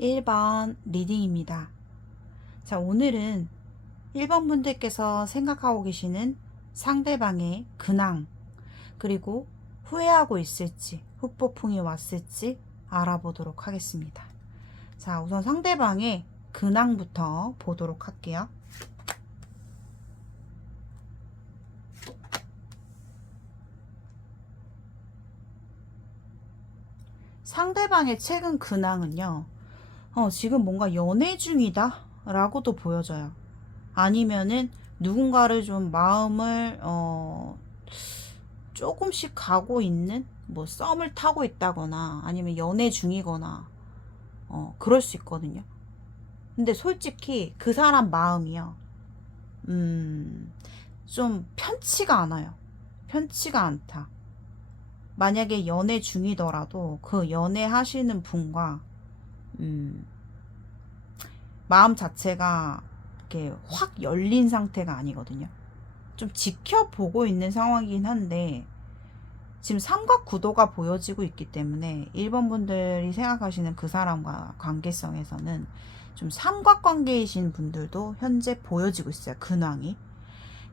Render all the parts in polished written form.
1번 리딩입니다. 자, 오늘은 1번 분들께서 생각하고 계시는 상대방의 근황, 그리고 후회하고 있을지, 후폭풍이 왔을지 알아보도록 하겠습니다. 자, 우선 상대방의 근황부터 보도록 할게요. 상대방의 최근 근황은요, 지금 뭔가 연애 중이다 라고도 보여져요. 아니면은 누군가를 좀 마음을 조금씩 가고 있는, 뭐 썸을 타고 있다거나 아니면 연애 중이거나 그럴 수 있거든요. 근데 솔직히 그 사람 마음이요, 좀 편치가 않아요. 편치가 않다. 만약에 연애 중이더라도 그 연애 하시는 분과 마음 자체가 이렇게 확 열린 상태가 아니거든요. 좀 지켜보고 있는 상황이긴 한데, 지금 삼각구도가 보여지고 있기 때문에 1번 분들이 생각하시는 그 사람과 관계성에서는 좀 삼각관계이신 분들도 현재 보여지고 있어요. 근황이.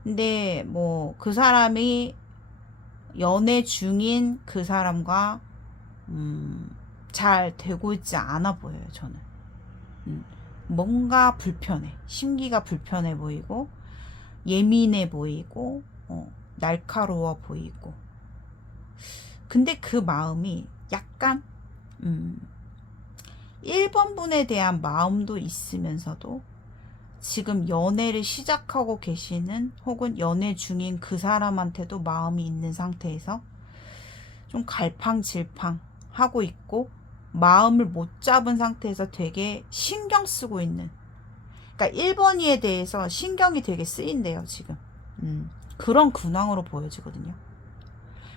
근데 뭐 그 사람이 연애 중인 그 사람과 잘 되고 있지 않아 보여요. 저는 뭔가 불편해. 심기가 불편해 보이고 예민해 보이고 날카로워 보이고. 근데 그 마음이 약간 1번 분에 대한 마음도 있으면서도 지금 연애를 시작하고 계시는 혹은 연애 중인 그 사람한테도 마음이 있는 상태에서 좀 갈팡질팡 하고 있고, 마음을 못 잡은 상태에서 되게 신경 쓰고 있는, 그러니까 1번이에 대해서 신경이 되게 쓰인대요 지금. 그런 근황으로 보여지거든요.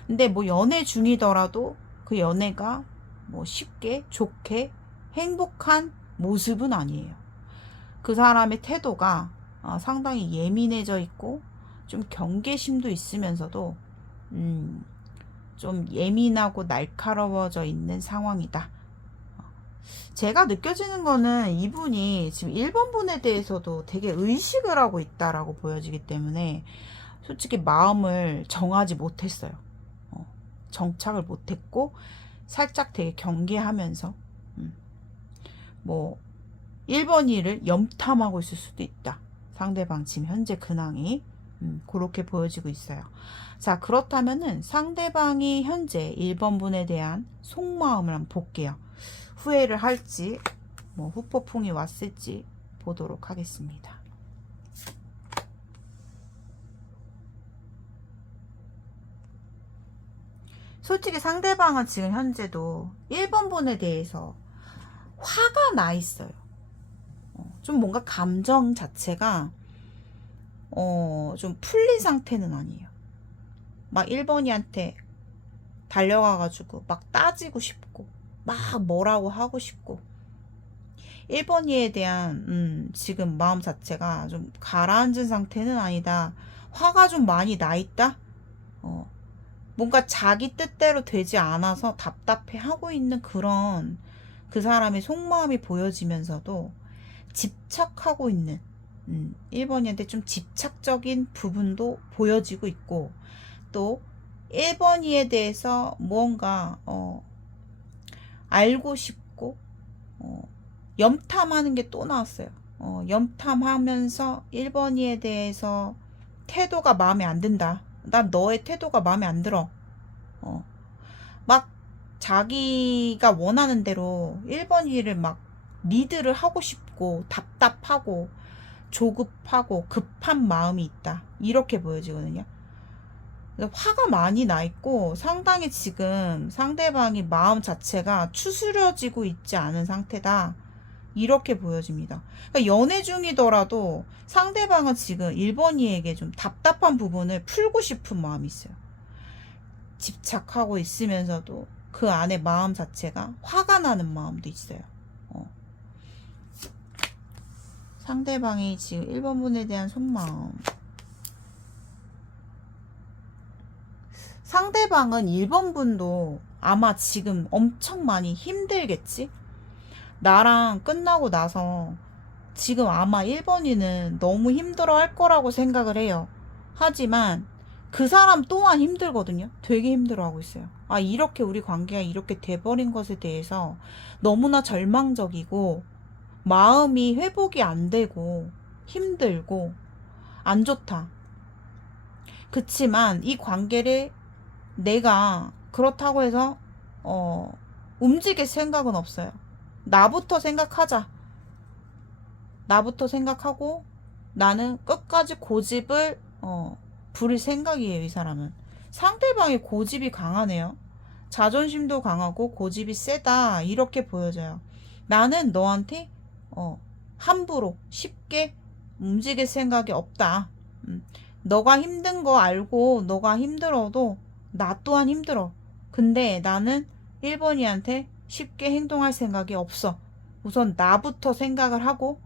근데 뭐 연애 중이더라도 그 연애가 뭐 쉽게 좋게 행복한 모습은 아니에요. 그 사람의 태도가 상당히 예민해져 있고 좀 경계심도 있으면서도 좀 예민하고 날카로워져 있는 상황이다. 제가 느껴지는 거는 이분이 지금 1번 분에 대해서도 되게 의식을 하고 있다라고 보여지기 때문에 솔직히 마음을 정하지 못했어요. 정착을 못했고 살짝 되게 경계하면서 뭐 1번이를 염탐하고 있을 수도 있다. 상대방 지금 현재 근황이 그렇게 보여지고 있어요. 자, 그렇다면은 상대방이 현재 1번 분에 대한 속마음을 한번 볼게요. 후회를 할지 뭐 후폭풍이 왔을지 보도록 하겠습니다. 솔직히 상대방은 지금 현재도 1번 분에 대해서 화가 나 있어요. 좀 뭔가 감정 자체가 좀 풀린 상태는 아니에요. 막 1번이한테 달려가가지고 막 따지고 싶고 막 뭐라고 하고 싶고, 1번이에 대한 지금 마음 자체가 좀 가라앉은 상태는 아니다. 화가 좀 많이 나 있다. 뭔가 자기 뜻대로 되지 않아서 답답해 하고 있는 그런 그 사람의 속마음이 보여지면서도 집착하고 있는 1번이한테 좀 집착적인 부분도 보여지고 있고, 또 1번이에 대해서 무언가 알고 싶고 염탐하는 게 또 나왔어요. 염탐하면서 1번이에 대해서 태도가 마음에 안 든다. 난 너의 태도가 마음에 안 들어. 막 자기가 원하는 대로 1번이를 막 리드를 하고 싶고 답답하고 조급하고 급한 마음이 있다. 이렇게 보여지거든요. 화가 많이 나 있고 상당히 지금 상대방이 마음 자체가 추스려지고 있지 않은 상태다. 이렇게 보여집니다. 그러니까 연애 중이더라도 상대방은 지금 1번이에게 좀 답답한 부분을 풀고 싶은 마음이 있어요. 집착하고 있으면서도 그 안에 마음 자체가 화가 나는 마음도 있어요. 상대방이 지금 1번 분에 대한 속마음. 상대방은 1번 분도 아마 지금 엄청 많이 힘들겠지? 나랑 끝나고 나서 지금 아마 1번이는 너무 힘들어 할 거라고 생각을 해요. 하지만 그 사람 또한 힘들거든요. 되게 힘들어 하고 있어요. 아, 이렇게 우리 관계가 이렇게 돼버린 것에 대해서 너무나 절망적이고 마음이 회복이 안 되고 힘들고 안 좋다. 그치만 이 관계를 내가 그렇다고 해서 움직일 생각은 없어요. 나부터 생각하자. 나부터 생각하고 나는 끝까지 고집을 부릴 생각이에요. 이 사람은. 상대방의 고집이 강하네요. 자존심도 강하고 고집이 세다 이렇게 보여져요. 나는 너한테 함부로 쉽게 움직일 생각이 없다. 너가 힘든 거 알고 너가 힘들어도 나 또한 힘들어. 근데 나는 1번이한테 쉽게 행동할 생각이 없어. 우선 나부터 생각을 하고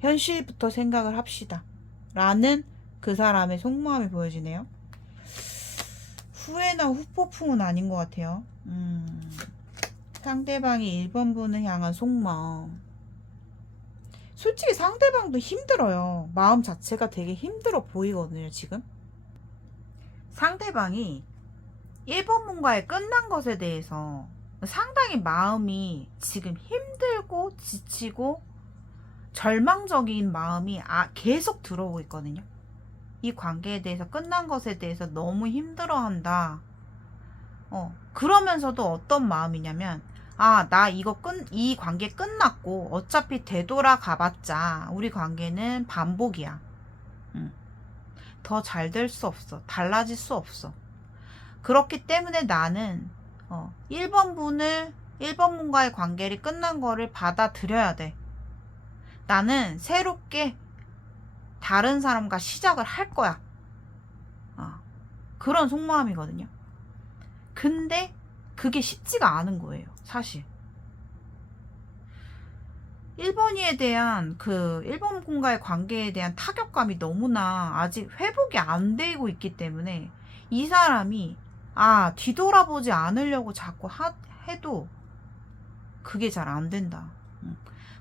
현실부터 생각을 합시다. 라는 그 사람의 속마음이 보여지네요. 후회나 후폭풍은 아닌 것 같아요. 상대방이 1번 분을 향한 속마음. 솔직히 상대방도 힘들어요. 마음 자체가 되게 힘들어 보이거든요, 지금. 상대방이 1번 분과의 끝난 것에 대해서 상당히 마음이 지금 힘들고 지치고 절망적인 마음이 계속 들어오고 있거든요. 이 관계에 대해서 끝난 것에 대해서 너무 힘들어한다. 그러면서도 어떤 마음이냐면 나 이 관계 끝났고 어차피 되돌아가봤자 우리 관계는 반복이야. 더 잘 될 수 없어. 달라질 수 없어. 그렇기 때문에 나는 1번 분과의 관계를 끝난 거를 받아들여야 돼. 나는 새롭게 다른 사람과 시작을 할 거야. 그런 속마음이거든요. 근데 그게 쉽지가 않은 거예요, 사실. 1번이에 대한 1번 분과의 관계에 대한 타격감이 너무나 아직 회복이 안 되고 있기 때문에 이 사람이 뒤돌아보지 않으려고 자꾸 해도 그게 잘 안 된다.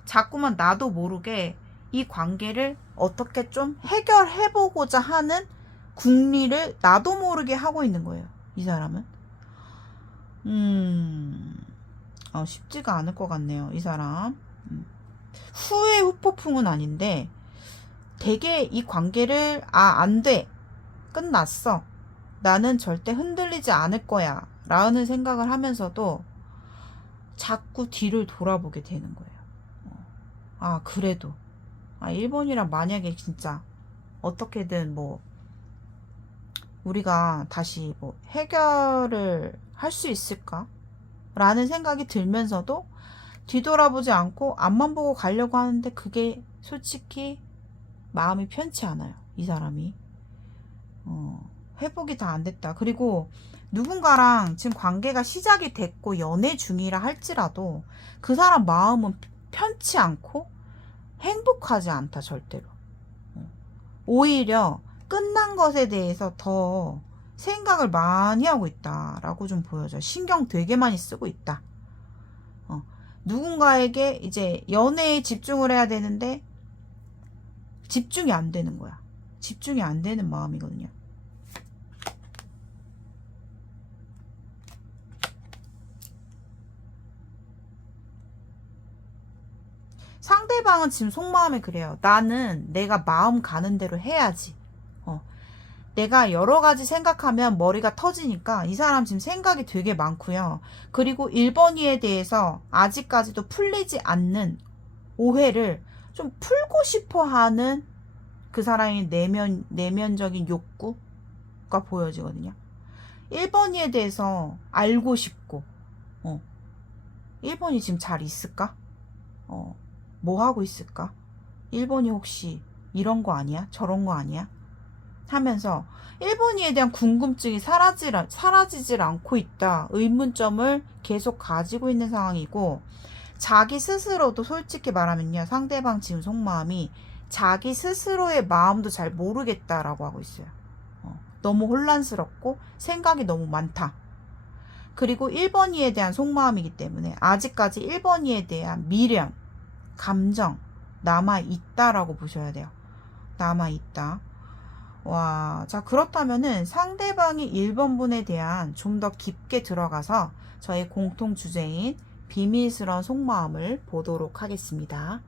자꾸만 나도 모르게 이 관계를 어떻게 좀 해결해보고자 하는 궁리를 나도 모르게 하고 있는 거예요. 이 사람은. 쉽지가 않을 것 같네요. 이 사람. 후회 후폭풍은 아닌데 되게 이 관계를 안 돼. 끝났어. 나는 절대 흔들리지 않을 거야. 라는 생각을 하면서도 자꾸 뒤를 돌아보게 되는 거예요. 그래도 1번이랑 만약에 진짜 어떻게든 우리가 다시 해결을 할 수 있을까? 라는 생각이 들면서도 뒤돌아보지 않고 앞만 보고 가려고 하는데 그게 솔직히 마음이 편치 않아요. 이 사람이. 회복이 다 안 됐다. 그리고 누군가랑 지금 관계가 시작이 됐고 연애 중이라 할지라도 그 사람 마음은 편치 않고 행복하지 않다, 절대로. 오히려 끝난 것에 대해서 더 생각을 많이 하고 있다라고 좀 보여져요. 신경 되게 많이 쓰고 있다. 누군가에게 이제 연애에 집중을 해야 되는데 집중이 안 되는 거야. 집중이 안 되는 마음이거든요. 상대방은 지금 속마음에 그래요. 나는 내가 마음 가는 대로 해야지. 내가 여러 가지 생각하면 머리가 터지니까 이 사람 지금 생각이 되게 많고요. 그리고 1번이에 대해서 아직까지도 풀리지 않는 오해를 좀 풀고 싶어 하는 그 사람의 내면적인 욕구가 보여지거든요. 1번이에 대해서 알고 싶고, 1번이 지금 잘 있을까? 뭐 하고 있을까? 1번이 혹시 이런 거 아니야? 저런 거 아니야? 하면서 1번이에 대한 궁금증이 사라지질 않고 있다. 의문점을 계속 가지고 있는 상황이고, 자기 스스로도 솔직히 말하면요, 상대방 지금 속마음이 자기 스스로의 마음도 잘 모르겠다라고 하고 있어요. 너무 혼란스럽고 생각이 너무 많다. 그리고 1번이에 대한 속마음이기 때문에 아직까지 1번이에 대한 미련, 감정 남아있다라고 보셔야 돼요. 남아있다. 와, 자, 그렇다면은 상대방이 1번 분에 대한 좀 더 깊게 들어가서 저의 공통 주제인 비밀스러운 속마음을 보도록 하겠습니다.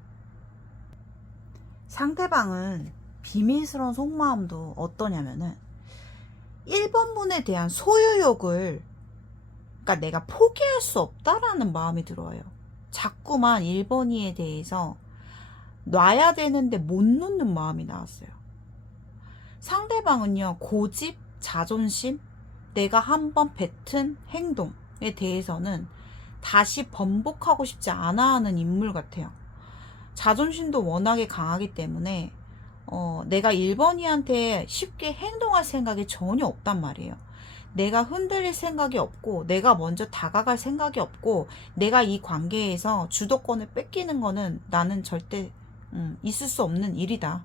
상대방은 비밀스러운 속마음도 어떠냐면은 1번 분에 대한 소유욕을, 그러니까 내가 포기할 수 없다라는 마음이 들어요. 자꾸만 1번이에 대해서 놔야 되는데 못 놓는 마음이 나왔어요. 상대방은요, 고집, 자존심, 내가 한번 뱉은 행동에 대해서는 다시 번복하고 싶지 않아 하는 인물 같아요. 자존심도 워낙에 강하기 때문에 내가 1번이한테 쉽게 행동할 생각이 전혀 없단 말이에요. 내가 흔들릴 생각이 없고, 내가 먼저 다가갈 생각이 없고, 내가 이 관계에서 주도권을 뺏기는 거는 나는 절대 있을 수 없는 일이다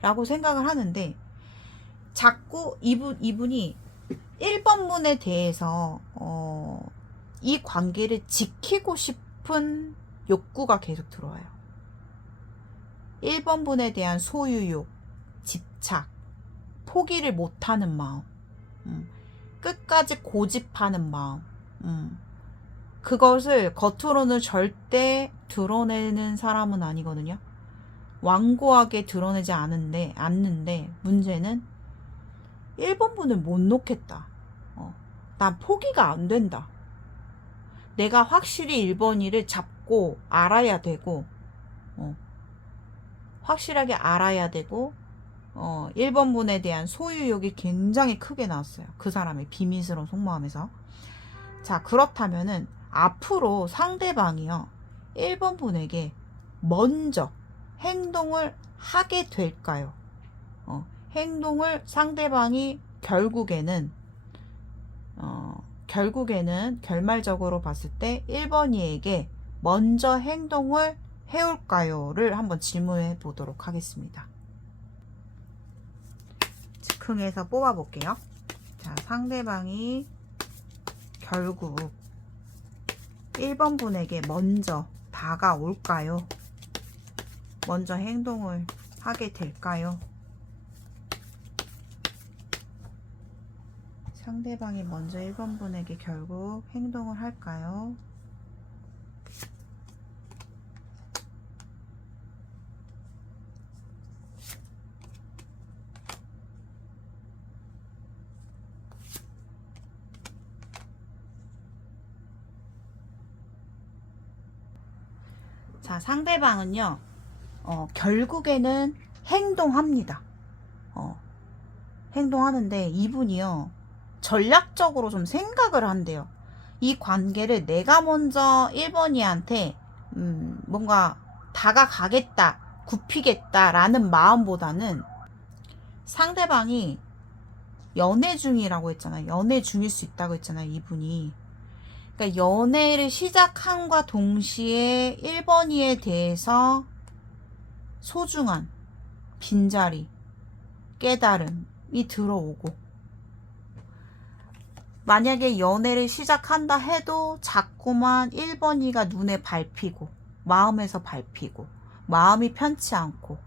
라고 생각을 하는데, 자꾸 이분이 1번 분에 대해서 이 관계를 지키고 싶은 욕구가 계속 들어와요. 1번 분에 대한 소유욕, 집착, 포기를 못하는 마음, 끝까지 고집하는 마음, 그것을 겉으로는 절대 드러내는 사람은 아니거든요. 완고하게 드러내지 않는데 문제는 1번 분을 못 놓겠다. 난 포기가 안 된다. 내가 확실히 1번이를 잡고 알아야 되고, 확실하게 알아야 되고, 1번 분에 대한 소유욕이 굉장히 크게 나왔어요. 그 사람의 비밀스러운 속마음에서. 자, 그렇다면은 앞으로 상대방이요, 1번 분에게 먼저 행동을 하게 될까요? 행동을 상대방이 결국에는 결말적으로 봤을 때 1번이에게 먼저 행동을 해올까요?를 한번 질문해 보도록 하겠습니다. 즉흥해서 뽑아볼게요. 자, 상대방이 결국 1번 분에게 먼저 다가올까요? 먼저 행동을 하게 될까요? 상대방이 먼저 1번 분에게 결국 행동을 할까요? 자, 상대방은요, 결국에는 행동합니다. 행동하는데 이분이요, 전략적으로 좀 생각을 한대요. 이 관계를 내가 먼저 1번이한테 뭔가 다가가겠다, 굽히겠다라는 마음보다는 상대방이 연애 중이라고 했잖아요. 연애 중일 수 있다고 했잖아요, 이분이. 그러니까 연애를 시작함과 동시에 1번이에 대해서 소중한 빈자리, 깨달음이 들어오고, 만약에 연애를 시작한다 해도 자꾸만 1번이가 눈에 밟히고, 마음에서 밟히고, 마음이 편치 않고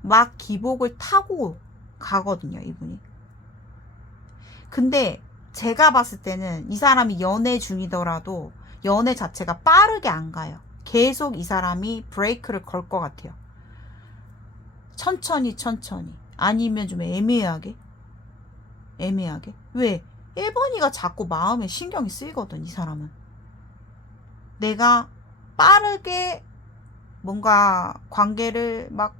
막 기복을 타고 가거든요, 이분이. 근데 제가 봤을 때는 이 사람이 연애 중이더라도 연애 자체가 빠르게 안 가요. 계속 이 사람이 브레이크를 걸 것 같아요. 천천히 아니면 좀 애매하게. 왜? 1번이가 자꾸 마음에 신경이 쓰이거든, 이 사람은. 내가 빠르게 뭔가 관계를 막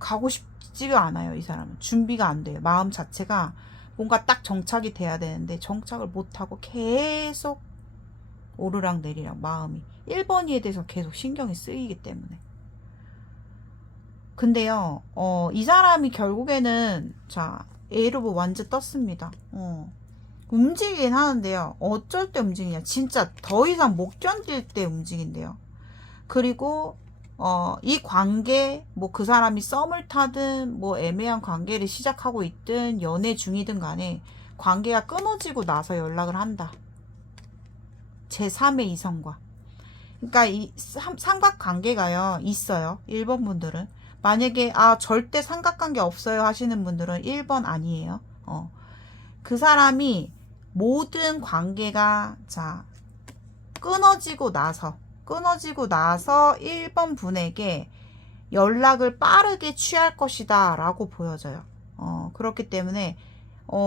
가고 싶지가 않아요, 이 사람은. 준비가 안 돼요. 마음 자체가 뭔가 딱 정착이 돼야 되는데 정착을 못하고 계속 오르락 내리락 마음이 1번이에 대해서 계속 신경이 쓰이기 때문에. 근데요, 이 사람이 결국에는, 자, A로브 완전 떴습니다. 움직이긴 하는데요. 어쩔 때 움직이냐. 진짜 더 이상 못 견딜 때 움직인대요. 그리고 이 관계, 뭐 그 사람이 썸을 타든 뭐 애매한 관계를 시작하고 있든 연애 중이든 간에 관계가 끊어지고 나서 연락을 한다. 제3의 이성과. 그러니까 이 삼각관계가요 있어요. 1번 분들은 만약에 절대 삼각관계 없어요 하시는 분들은 1번 아니에요. 그 사람이 모든 관계가 끊어지고 나서 1번 분에게 연락을 빠르게 취할 것이다 라고 보여져요. 그렇기 때문에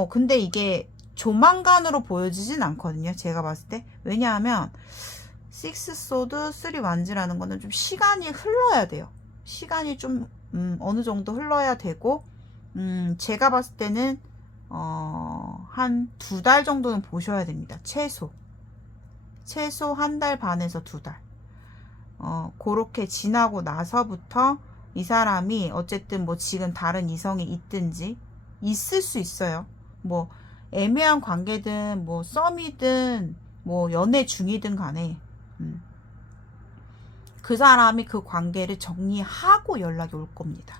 근데 이게 조만간으로 보여지진 않거든요. 제가 봤을 때. 왜냐하면 6 소드 3 완즈라는 거는 좀 시간이 흘러야 돼요. 시간이 좀 어느 정도 흘러야 되고 제가 봤을 때는 한 2달 정도는 보셔야 됩니다. 최소 한 달 반에서 2달. 그렇게 지나고 나서부터 이 사람이 어쨌든 뭐 지금 다른 이성이 있든지 있을 수 있어요. 뭐 애매한 관계든 뭐 썸이든 뭐 연애 중이든 간에 그 사람이 그 관계를 정리하고 연락이 올 겁니다.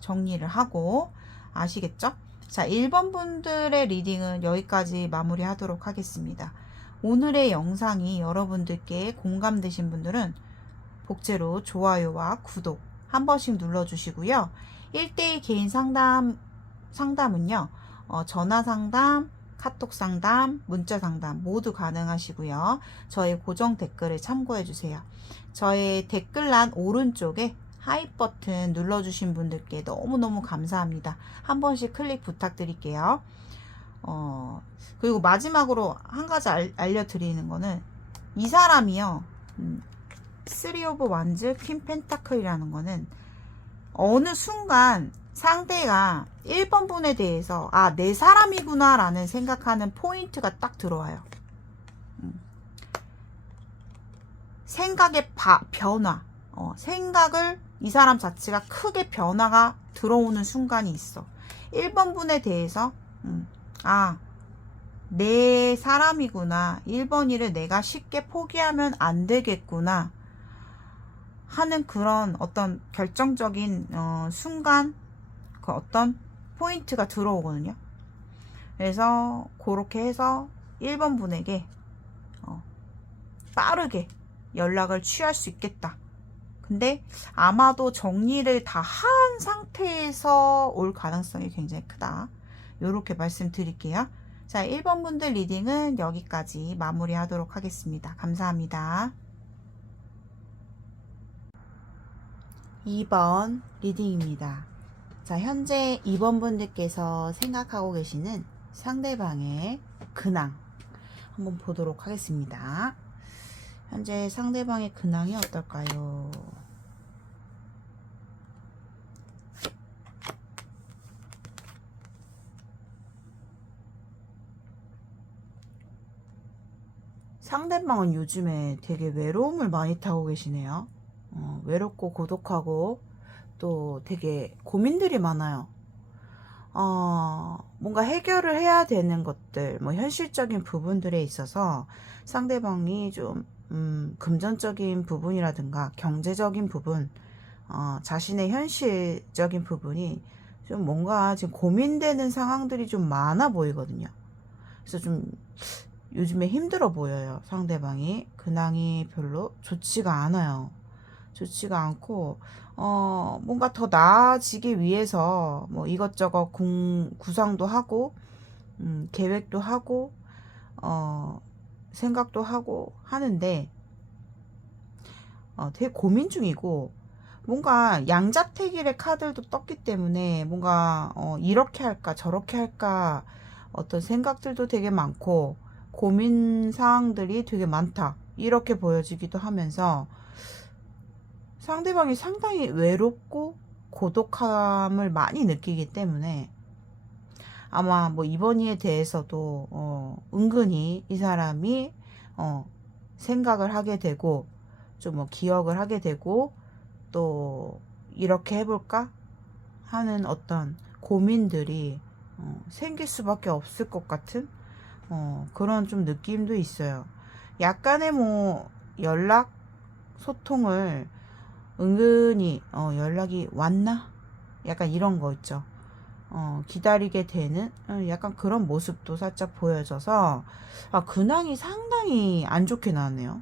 정리를 하고. 아시겠죠? 자, 1번 분들의 리딩은 여기까지 마무리하도록 하겠습니다. 오늘의 영상이 여러분들께 공감되신 분들은 복제로 좋아요와 구독 한 번씩 눌러주시고요. 1대1 개인 상담은요. 전화 상담, 카톡 상담, 문자 상담 모두 가능하시고요. 저의 고정 댓글을 참고해 주세요. 저의 댓글란 오른쪽에 하이 버튼 눌러주신 분들께 너무너무 감사합니다. 한 번씩 클릭 부탁드릴게요. 그리고 마지막으로 한 가지 알려드리는 거는 이 사람이요. 3 오브 완즈 퀸 펜타클이라는 거는 어느 순간 상대가 1번 분에 대해서 내 사람이구나 라는 생각하는 포인트가 딱 들어와요. 생각의 변화. 생각을 이 사람 자체가 크게 변화가 들어오는 순간이 있어. 1번 분에 대해서 내 사람이구나. 1번이를 내가 쉽게 포기하면 안 되겠구나 하는 그런 어떤 결정적인 순간, 그 어떤 포인트가 들어오거든요. 그래서 그렇게 해서 1번 분에게 빠르게 연락을 취할 수 있겠다. 근데 아마도 정리를 다 한 상태에서 올 가능성이 굉장히 크다. 요렇게 말씀드릴게요. 자, 1번 분들 리딩은 여기까지 마무리하도록 하겠습니다. 감사합니다. 2번 리딩입니다. 자, 현재 2번 분들께서 생각하고 계시는 상대방의 근황 한번 보도록 하겠습니다. 현재 상대방의 근황이 어떨까요? 상대방은 요즘에 되게 외로움을 많이 타고 계시네요. 외롭고 고독하고 또 되게 고민들이 많아요. 뭔가 해결을 해야 되는 것들, 뭐 현실적인 부분들에 있어서 상대방이 좀 금전적인 부분이라든가 경제적인 부분, 자신의 현실적인 부분이 좀 뭔가 지금 고민되는 상황들이 좀 많아 보이거든요. 그래서 좀 요즘에 힘들어 보여요. 상대방이 근황이 별로 좋지가 않아요. 좋지가 않고 뭔가 더 나아지기 위해서 뭐 이것저것 구상도 하고 계획도 하고 생각도 하고 하는데 되게 고민 중이고, 뭔가 양자택일의 카드도 떴기 때문에 뭔가 이렇게 할까 저렇게 할까 어떤 생각들도 되게 많고 고민 사항들이 되게 많다 이렇게 보여지기도 하면서 상대방이 상당히 외롭고 고독함을 많이 느끼기 때문에 아마 뭐 이번 이에 대해서도 은근히 이 사람이 생각을 하게 되고 좀 뭐 기억을 하게 되고 또 이렇게 해볼까 하는 어떤 고민들이 생길 수밖에 없을 것 같은 그런 좀 느낌도 있어요. 약간의 뭐 연락 소통을 은근히 연락이 왔나? 약간 이런 거 있죠. 기다리게 되는 약간 그런 모습도 살짝 보여져서 근황이 상당히 안 좋게 나왔네요.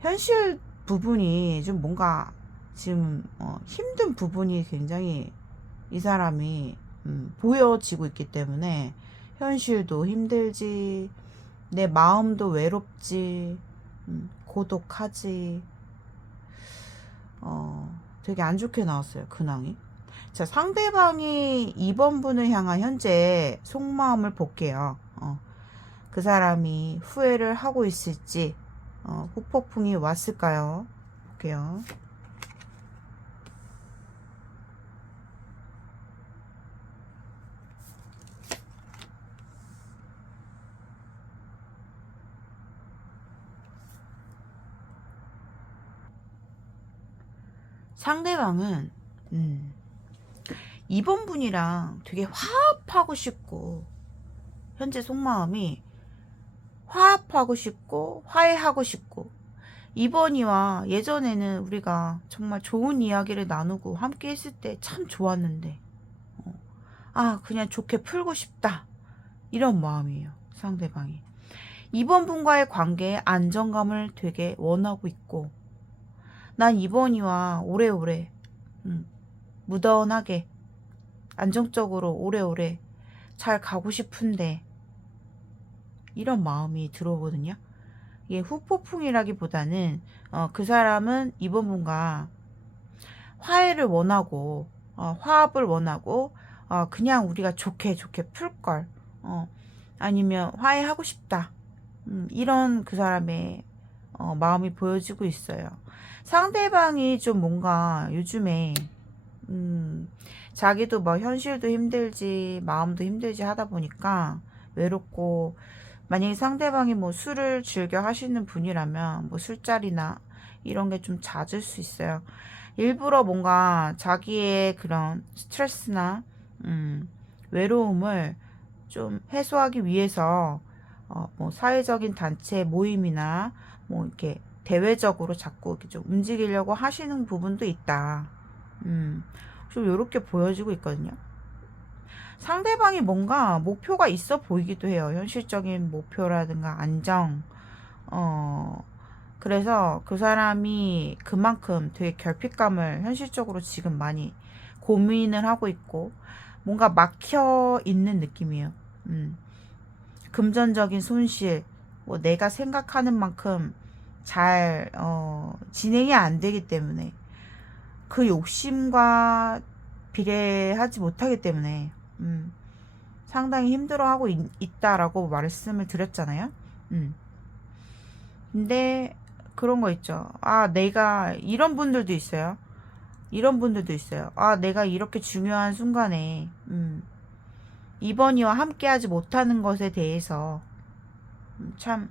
현실 부분이 좀 뭔가 지금 힘든 부분이 굉장히 이 사람이 보여지고 있기 때문에 현실도 힘들지, 내 마음도 외롭지, 고독하지, 되게 안 좋게 나왔어요, 근황이. 자, 상대방이 2번 분을 향한 현재 속마음을 볼게요. 그 사람이 후회를 하고 있을지, 후폭풍이 왔을까요? 볼게요. 상대방은 2번 분이랑 되게 화합하고 싶고, 현재 속마음이 화합하고 싶고 화해하고 싶고, 2번이와 예전에는 우리가 정말 좋은 이야기를 나누고 함께 했을 때 참 좋았는데 그냥 좋게 풀고 싶다, 이런 마음이에요, 상대방이. 2번 분과의 관계에 안정감을 되게 원하고 있고, 난 2번이와 오래오래 무던하게 안정적으로 오래오래 잘 가고 싶은데, 이런 마음이 들어오거든요. 이게 후폭풍이라기보다는 그 사람은 2번 분과 화해를 원하고 화합을 원하고 그냥 우리가 좋게 풀걸, 아니면 화해하고 싶다, 이런 그 사람의 마음이 보여지고 있어요. 상대방이 좀 뭔가 요즘에 자기도 뭐 현실도 힘들지 마음도 힘들지 하다 보니까 외롭고, 만약에 상대방이 뭐 술을 즐겨 하시는 분이라면 뭐 술자리나 이런 게 좀 잦을 수 있어요. 일부러 뭔가 자기의 그런 스트레스나 외로움을 좀 해소하기 위해서 뭐 사회적인 단체 모임이나 뭐 이렇게 대외적으로 자꾸 이렇게 좀 움직이려고 하시는 부분도 있다. 좀 이렇게 보여지고 있거든요. 상대방이 뭔가 목표가 있어 보이기도 해요. 현실적인 목표라든가 안정. 그래서 그 사람이 그만큼 되게 결핍감을 현실적으로 지금 많이 고민을 하고 있고, 뭔가 막혀 있는 느낌이에요. 금전적인 손실, 뭐 내가 생각하는 만큼 잘 진행이 안 되기 때문에, 그 욕심과 비례하지 못하기 때문에 상당히 힘들어하고 있다라고 말씀을 드렸잖아요. 근데 그런 거 있죠. 내가 이런 분들도 있어요. 이런 분들도 있어요. 내가 이렇게 중요한 순간에 2번이와 함께하지 못하는 것에 대해서 참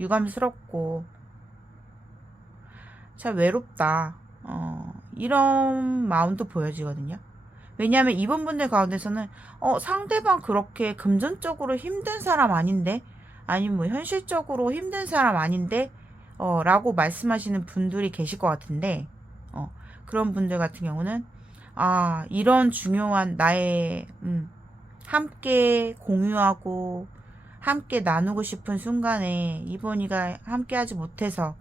유감스럽고 참 외롭다, 이런 마음도 보여지거든요. 왜냐하면 2번 분들 가운데서는 상대방 그렇게 금전적으로 힘든 사람 아닌데, 아니면 뭐 현실적으로 힘든 사람 아닌데 라고 말씀하시는 분들이 계실 것 같은데, 그런 분들 같은 경우는 이런 중요한 나의 함께 공유하고 함께 나누고 싶은 순간에 2번이가 함께 하지 못해서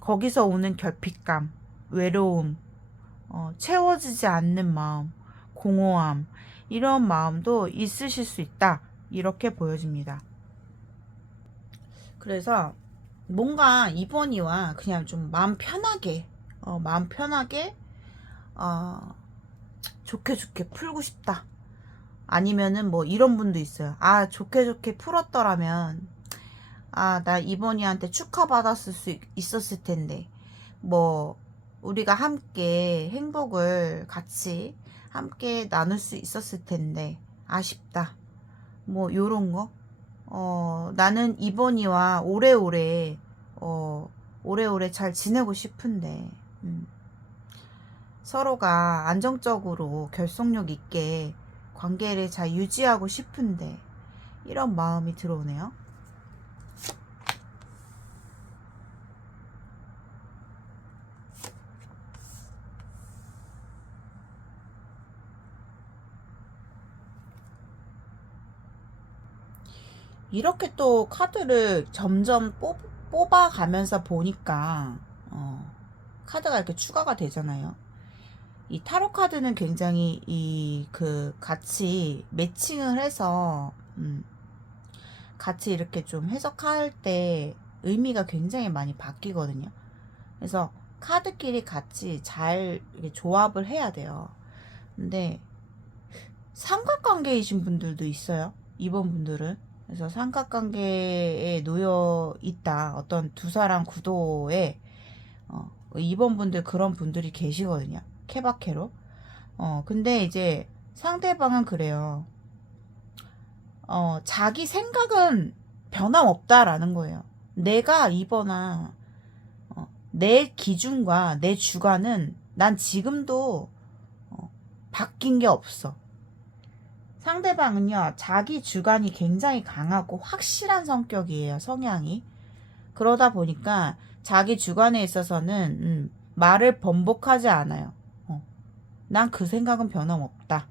거기서 오는 결핍감, 외로움, 채워지지 않는 마음, 공허함, 이런 마음도 있으실 수 있다, 이렇게 보여집니다. 그래서 뭔가 2번이와 그냥 좀 마음 편하게 좋게 풀고 싶다. 아니면은 뭐 이런 분도 있어요. 좋게 풀었더라면 나 2번이한테 축하받았을 수 있었을 텐데, 뭐 우리가 함께 행복을 같이 함께 나눌 수 있었을 텐데 아쉽다, 뭐 요런 거. 나는 2번이와 오래오래 잘 지내고 싶은데 서로가 안정적으로 결속력 있게 관계를 잘 유지하고 싶은데, 이런 마음이 들어오네요. 이렇게 또 카드를 점점 뽑아가면서 보니까 카드가 이렇게 추가가 되잖아요. 이 타로 카드는 굉장히 같이 매칭을 해서 같이 이렇게 좀 해석할 때 의미가 굉장히 많이 바뀌거든요. 그래서 카드끼리 같이 잘 이렇게 조합을 해야 돼요. 근데 삼각관계이신 분들도 있어요. 이번 분들은. 그래서 삼각관계에 놓여 있다. 어떤 두 사람 구도에 2번 분들 그런 분들이 계시거든요. 케바케로. 근데 이제 상대방은 그래요. 자기 생각은 변함없다라는 거예요. 내가 이거나 내 기준과 내 주관은 난 지금도 바뀐 게 없어. 상대방은요, 자기 주관이 굉장히 강하고 확실한 성격이에요, 성향이. 그러다 보니까 자기 주관에 있어서는 말을 번복하지 않아요. 난 그 생각은 변함없다.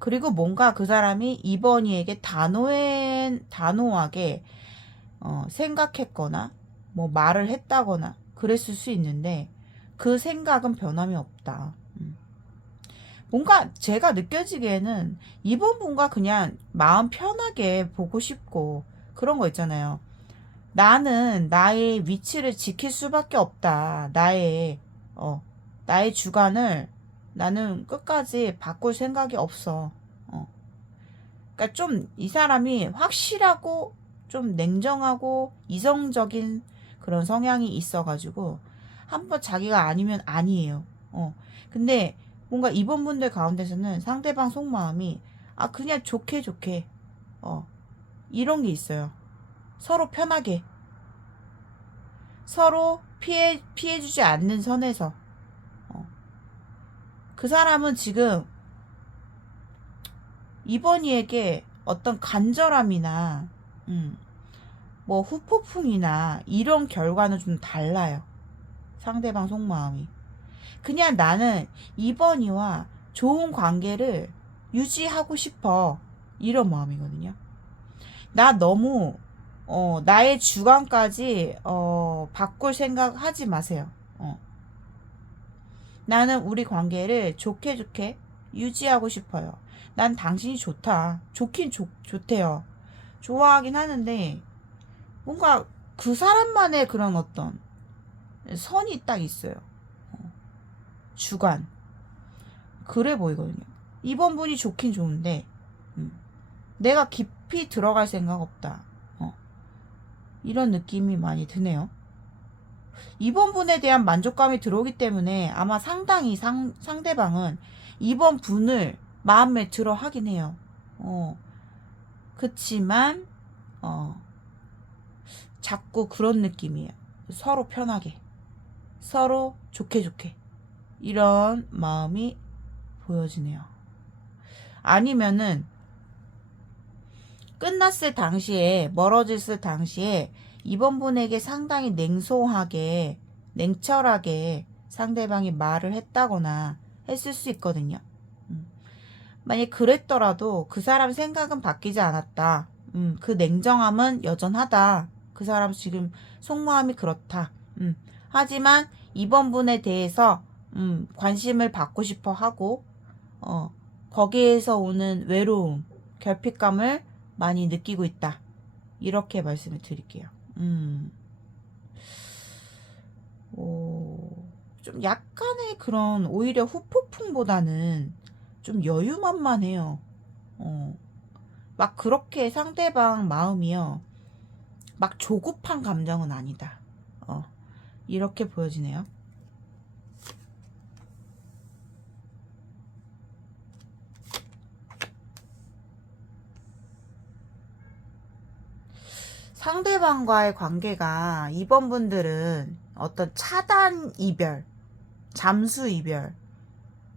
그리고 뭔가 그 사람이 이번이에게 단호하게 생각했거나 뭐 말을 했다거나 그랬을 수 있는데 그 생각은 변함이 없다. 뭔가 제가 느껴지기에는 이번 분과 그냥 마음 편하게 보고 싶고 그런 거 있잖아요. 나는 나의 위치를 지킬 수밖에 없다. 나의 주관을 나는 끝까지 바꿀 생각이 없어. 그러니까 좀 이 사람이 확실하고 좀 냉정하고 이성적인 그런 성향이 있어가지고 한번 자기가 아니면 아니에요. 근데 뭔가 이번 분들 가운데서는 상대방 속마음이 그냥 좋게 이런 게 있어요. 서로 편하게 서로 피해주지 않는 선에서 그 사람은 지금 이번이에게 어떤 간절함이나 뭐 후폭풍이나 이런 결과는 좀 달라요. 상대방 속마음이. 그냥 나는 이번이와 좋은 관계를 유지하고 싶어. 이런 마음이거든요. 나 너무 나의 주관까지 바꿀 생각 하지 마세요. 나는 우리 관계를 좋게 유지하고 싶어요. 난 당신이 좋다. 좋긴 좋대요. 좋아하긴 하는데 뭔가 그 사람만의 그런 어떤 선이 딱 있어요. 주관. 그래 보이거든요. 이번 분이 좋긴 좋은데 내가 깊이 들어갈 생각 없다. 이런 느낌이 많이 드네요. 이번 분에 대한 만족감이 들어오기 때문에 아마 상당히 상대방은 이번 분을 마음에 들어 하긴 해요. 그치만 자꾸 그런 느낌이에요. 서로 편하게, 서로 좋게 이런 마음이 보여지네요. 아니면은 끝났을 당시에, 멀어졌을 당시에 이번 분에게 상당히 냉철하게 상대방이 말을 했다거나 했을 수 있거든요. 만약 그랬더라도 그 사람 생각은 바뀌지 않았다. 그 냉정함은 여전하다. 그 사람 지금 속마음이 그렇다. 하지만 이번 분에 대해서 관심을 받고 싶어 하고 거기에서 오는 외로움, 결핍감을 많이 느끼고 있다. 이렇게 말씀을 드릴게요. 좀 약간의 그런 오히려 후폭풍보다는 좀 여유만만해요. 막 그렇게 상대방 마음이요. 막 조급한 감정은 아니다. 이렇게 보여지네요. 상대방과의 관계가 이번 분들은 어떤 차단 이별, 잠수 이별,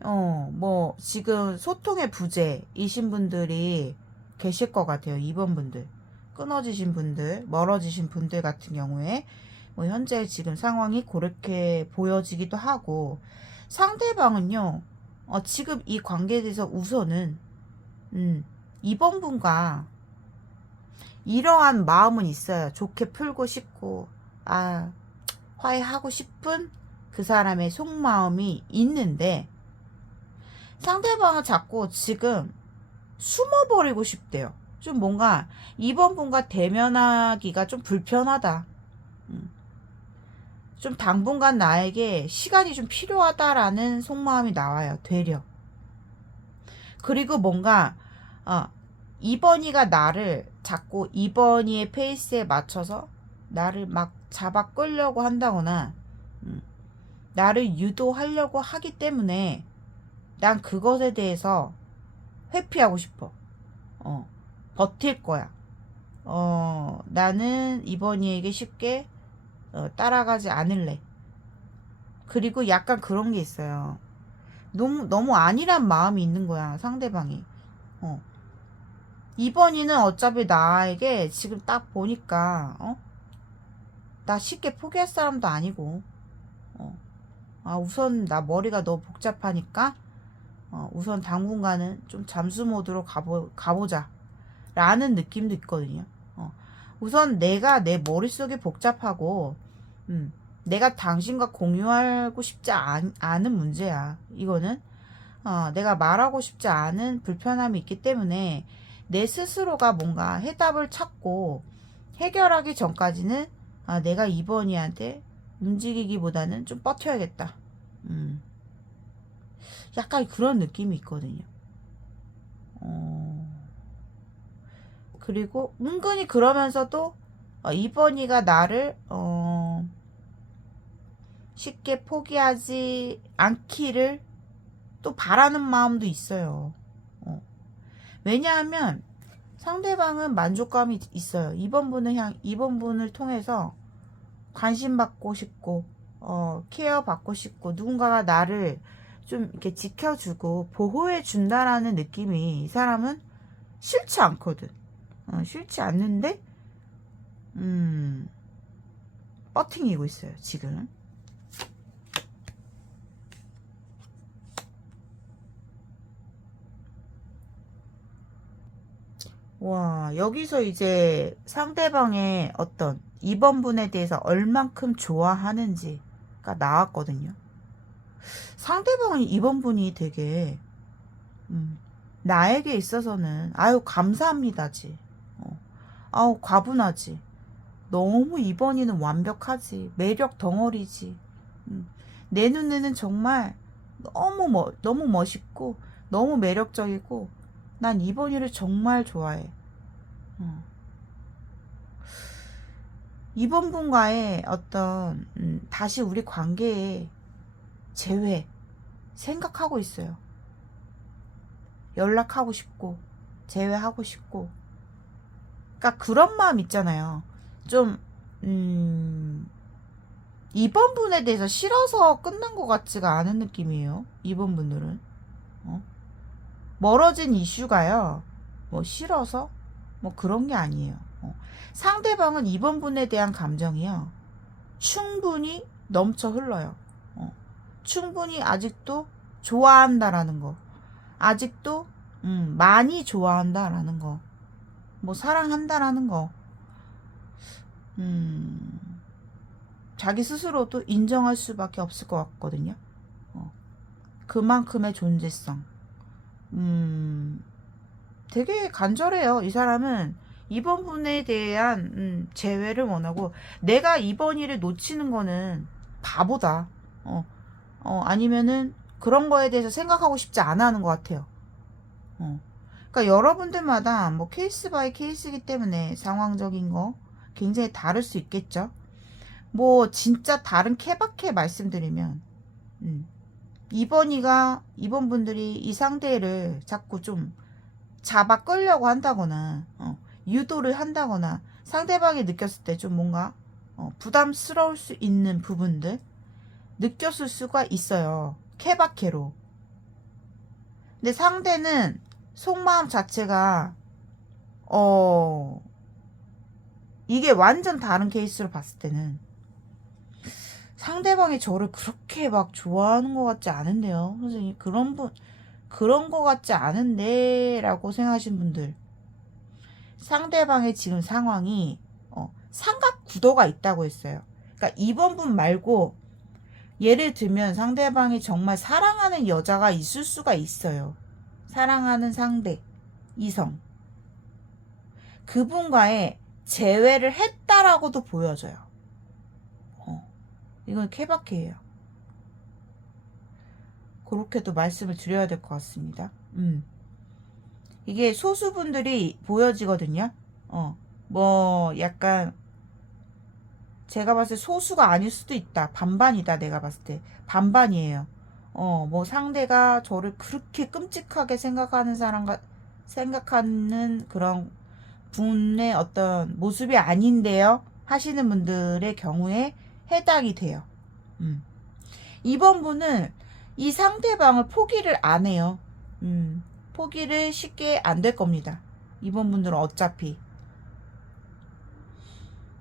뭐 지금 소통의 부재이신 분들이 계실 것 같아요. 이번 분들. 끊어지신 분들, 멀어지신 분들 같은 경우에 뭐 현재 지금 상황이 그렇게 보여지기도 하고 상대방은요. 지금 이 관계에 대해서 우선은 이번 분과 이러한 마음은 있어요. 좋게 풀고 싶고, 화해하고 싶은 그 사람의 속마음이 있는데, 상대방은 자꾸 지금 숨어버리고 싶대요. 좀 뭔가 이번 분과 대면하기가 좀 불편하다. 좀 당분간 나에게 시간이 좀 필요하다라는 속마음이 나와요. 되려. 그리고 뭔가 이번이가 나를 자꾸 이번이의 페이스에 맞춰서 나를 막 잡아 끌려고 한다거나 나를 유도하려고 하기 때문에 난 그것에 대해서 회피하고 싶어. 버틸 거야. 나는 이번이에게 쉽게 따라가지 않을래. 그리고 약간 그런 게 있어요. 너무 아니란 마음이 있는 거야, 상대방이. 이번이는 어차피 나에게 지금 딱 보니까, 나 쉽게 포기할 사람도 아니고, 우선 나 머리가 너무 복잡하니까, 우선 당분간은 좀 잠수 모드로 가보자. 라는 느낌도 있거든요. 우선 내가 내 머릿속이 복잡하고, 내가 당신과 공유하고 싶지 않은 문제야. 이거는 내가 말하고 싶지 않은 불편함이 있기 때문에 내 스스로가 뭔가 해답을 찾고 해결하기 전까지는 내가 이번이한테 움직이기보다는 좀 버텨야겠다. 약간 그런 느낌이 있거든요. 그리고 은근히 그러면서도 이번이가 나를 쉽게 포기하지 않기를 또 바라는 마음도 있어요. 왜냐하면 상대방은 만족감이 있어요. 이번 분을 통해서 관심 받고 싶고, 케어 받고 싶고, 누군가가 나를 좀 이렇게 지켜주고 보호해 준다라는 느낌이 이 사람은 싫지 않거든. 싫지 않는데, 버팅이고 있어요, 지금. 와, 여기서 이제 상대방의 어떤 이번 분에 대해서 얼만큼 좋아하는지가 나왔거든요. 상대방은 이번 분이 되게, 나에게 있어서는, 감사합니다지. 과분하지. 너무 이번이는 완벽하지. 매력 덩어리지. 내 눈에는 정말 너무 멋있고, 너무 매력적이고, 난 이번이를 정말 좋아해. 이번 분과의 어떤 다시 우리 관계에 재회 생각하고 있어요. 연락하고 싶고 재회하고 싶고. 그러니까 그런 마음 있잖아요. 좀 이번 분에 대해서 싫어서 끝난 것 같지가 않은 느낌이에요. 이번 분들은 멀어진 이슈가요. 뭐 싫어서 뭐 그런 게 아니에요. 상대방은 이번 분에 대한 감정이요. 충분히 넘쳐 흘러요. 충분히 아직도 좋아한다라는 거. 아직도 많이 좋아한다라는 거. 뭐 사랑한다라는 거. 자기 스스로도 인정할 수밖에 없을 것 같거든요. 그만큼의 존재성. 되게 간절해요. 이 사람은 이번 분에 대한 재회를 원하고, 내가 이번 일을 놓치는 거는 바보다. 아니면은 그런 거에 대해서 생각하고 싶지 않아 하는 것 같아요. 그러니까 여러분들마다 뭐 케이스 바이 케이스이기 때문에 상황적인 거 굉장히 다를 수 있겠죠. 뭐 진짜 다른 케바케 말씀드리면, 이번 분들이 이 상대를 자꾸 좀 잡아 끌려고 한다거나, 유도를 한다거나, 상대방이 느꼈을 때 좀 뭔가 부담스러울 수 있는 부분들 느꼈을 수가 있어요. 케바케로. 근데 상대는 속마음 자체가 이게 완전 다른 케이스로 봤을 때는 상대방이 저를 그렇게 막 좋아하는 것 같지 않은데요. 선생님, 그런 거 같지 않은데 라고 생각하신 분들, 상대방의 지금 상황이 삼각 구도가 있다고 했어요. 그러니까 2번 분 말고 예를 들면 상대방이 정말 사랑하는 여자가 있을 수가 있어요. 사랑하는 상대, 이성. 그분과의 재회를 했다라고도 보여져요. 이건 케바케예요. 그렇게도 말씀을 드려야 될 것 같습니다. 이게 소수분들이 보여지거든요. 뭐 약간 제가 봤을 때 소수가 아닐 수도 있다. 반반이다. 내가 봤을 때 반반이에요. 뭐 상대가 저를 그렇게 끔찍하게 생각하는 그런 분의 어떤 모습이 아닌데요 하시는 분들의 경우에 해당이 돼요. 이번 분은 이 상대방을 포기를 안 해요. 포기를 쉽게 안 될 겁니다. 이번 분들은 어차피.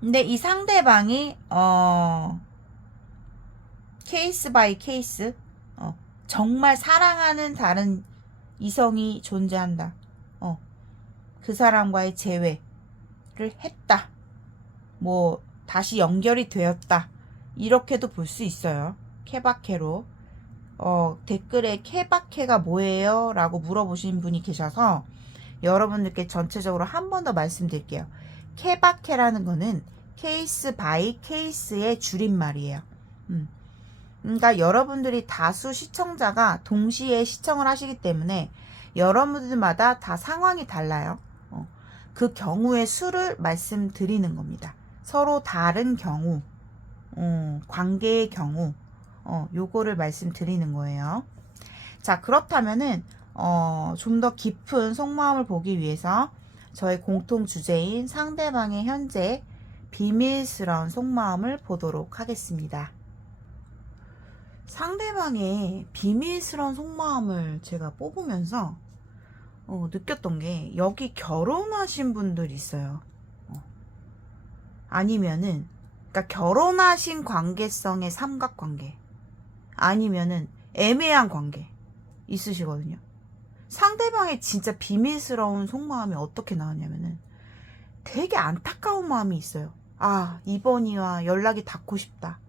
근데 이 상대방이 케이스 바이 케이스 정말 사랑하는 다른 이성이 존재한다. 그 사람과의 재회를 했다. 뭐 다시 연결이 되었다. 이렇게도 볼 수 있어요. 케바케로. 댓글에 케바케가 뭐예요? 라고 물어보신 분이 계셔서 여러분들께 전체적으로 한 번 더 말씀드릴게요. 케바케라는 거는 케이스 바이 케이스의 줄임말이에요. 그러니까 여러분들이 다수 시청자가 동시에 시청을 하시기 때문에 여러분들마다 다 상황이 달라요. 그 경우의 수를 말씀드리는 겁니다. 서로 다른 경우, 관계의 경우, 요거를 말씀드리는 거예요. 자, 그렇다면은 좀 더 깊은 속마음을 보기 위해서 저의 공통 주제인 상대방의 현재 비밀스러운 속마음을 보도록 하겠습니다. 상대방의 비밀스러운 속마음을 제가 뽑으면서 느꼈던 게 여기 결혼하신 분들이 있어요. 아니면은 그러니까 결혼하신 관계성의 삼각관계 아니면은 애매한 관계 있으시거든요. 상대방의 진짜 비밀스러운 속마음이 어떻게 나왔냐면은 되게 안타까운 마음이 있어요. 아, 이번이와 연락이 닿고 싶다.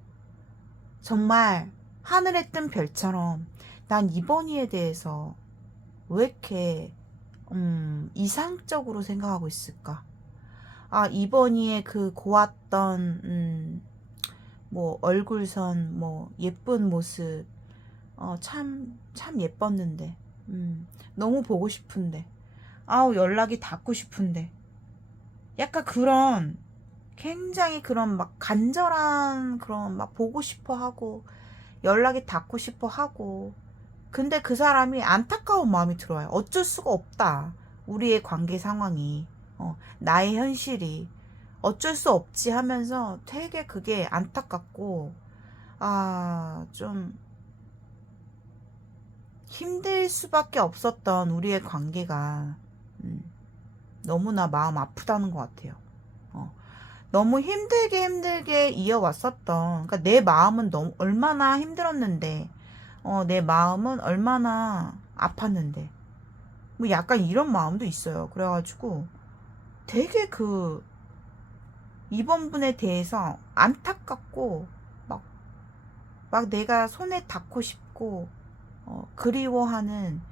정말 하늘에 뜬 별처럼 난 이번이에 대해서 왜 이렇게 이상적으로 생각하고 있을까? 아, 이번이의 그 고왔던 뭐 얼굴선, 뭐 예쁜 모습, 참 예뻤는데, 너무 보고 싶은데, 아우 연락이 닿고 싶은데, 약간 그런 굉장히 그런 막 간절한 그런 막 보고 싶어 하고 연락이 닿고 싶어 하고, 근데 그 사람이 안타까운 마음이 들어요. 어쩔 수가 없다. 우리의 관계 상황이, 나의 현실이 어쩔 수 없지 하면서 되게 그게 안타깝고, 좀 힘들 수밖에 없었던 우리의 관계가 너무나 마음 아프다는 것 같아요. 너무 힘들게 이어왔었던, 그러니까 내 마음은 너무 얼마나 힘들었는데, 내 마음은 얼마나 아팠는데, 뭐 약간 이런 마음도 있어요. 그래가지고 되게 이번 분에 대해서 안타깝고 막 내가 손에 닿고 싶고 그리워하는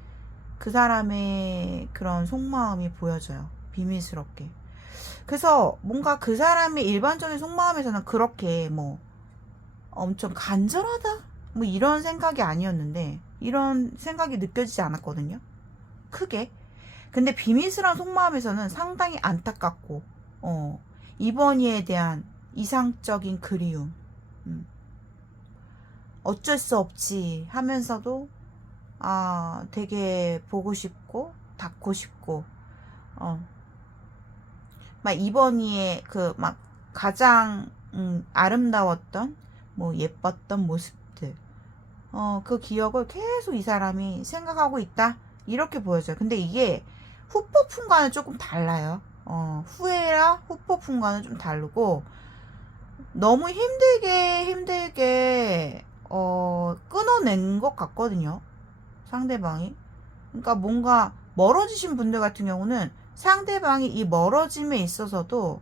그 사람의 그런 속마음이 보여져요. 비밀스럽게. 그래서 뭔가 그 사람의 일반적인 속마음에서는 그렇게 뭐 엄청 간절하다 뭐 이런 생각이 아니었는데, 이런 생각이 느껴지지 않았거든요. 크게. 근데 비밀스러운 속마음에서는 상당히 안타깝고 이번이에 대한 이상적인 그리움, 어쩔 수 없지 하면서도 되게 보고 싶고 닿고 싶고, 막 이번이에 그 막 가장 아름다웠던 뭐 예뻤던 모습들, 그 기억을 계속 이 사람이 생각하고 있다, 이렇게 보여져요. 근데 이게 후폭풍과는 조금 달라요. 후회라 후폭풍과는 좀 다르고, 너무 힘들게 끊어낸 것 같거든요, 상대방이. 그러니까 뭔가 멀어지신 분들 같은 경우는 상대방이 이 멀어짐에 있어서도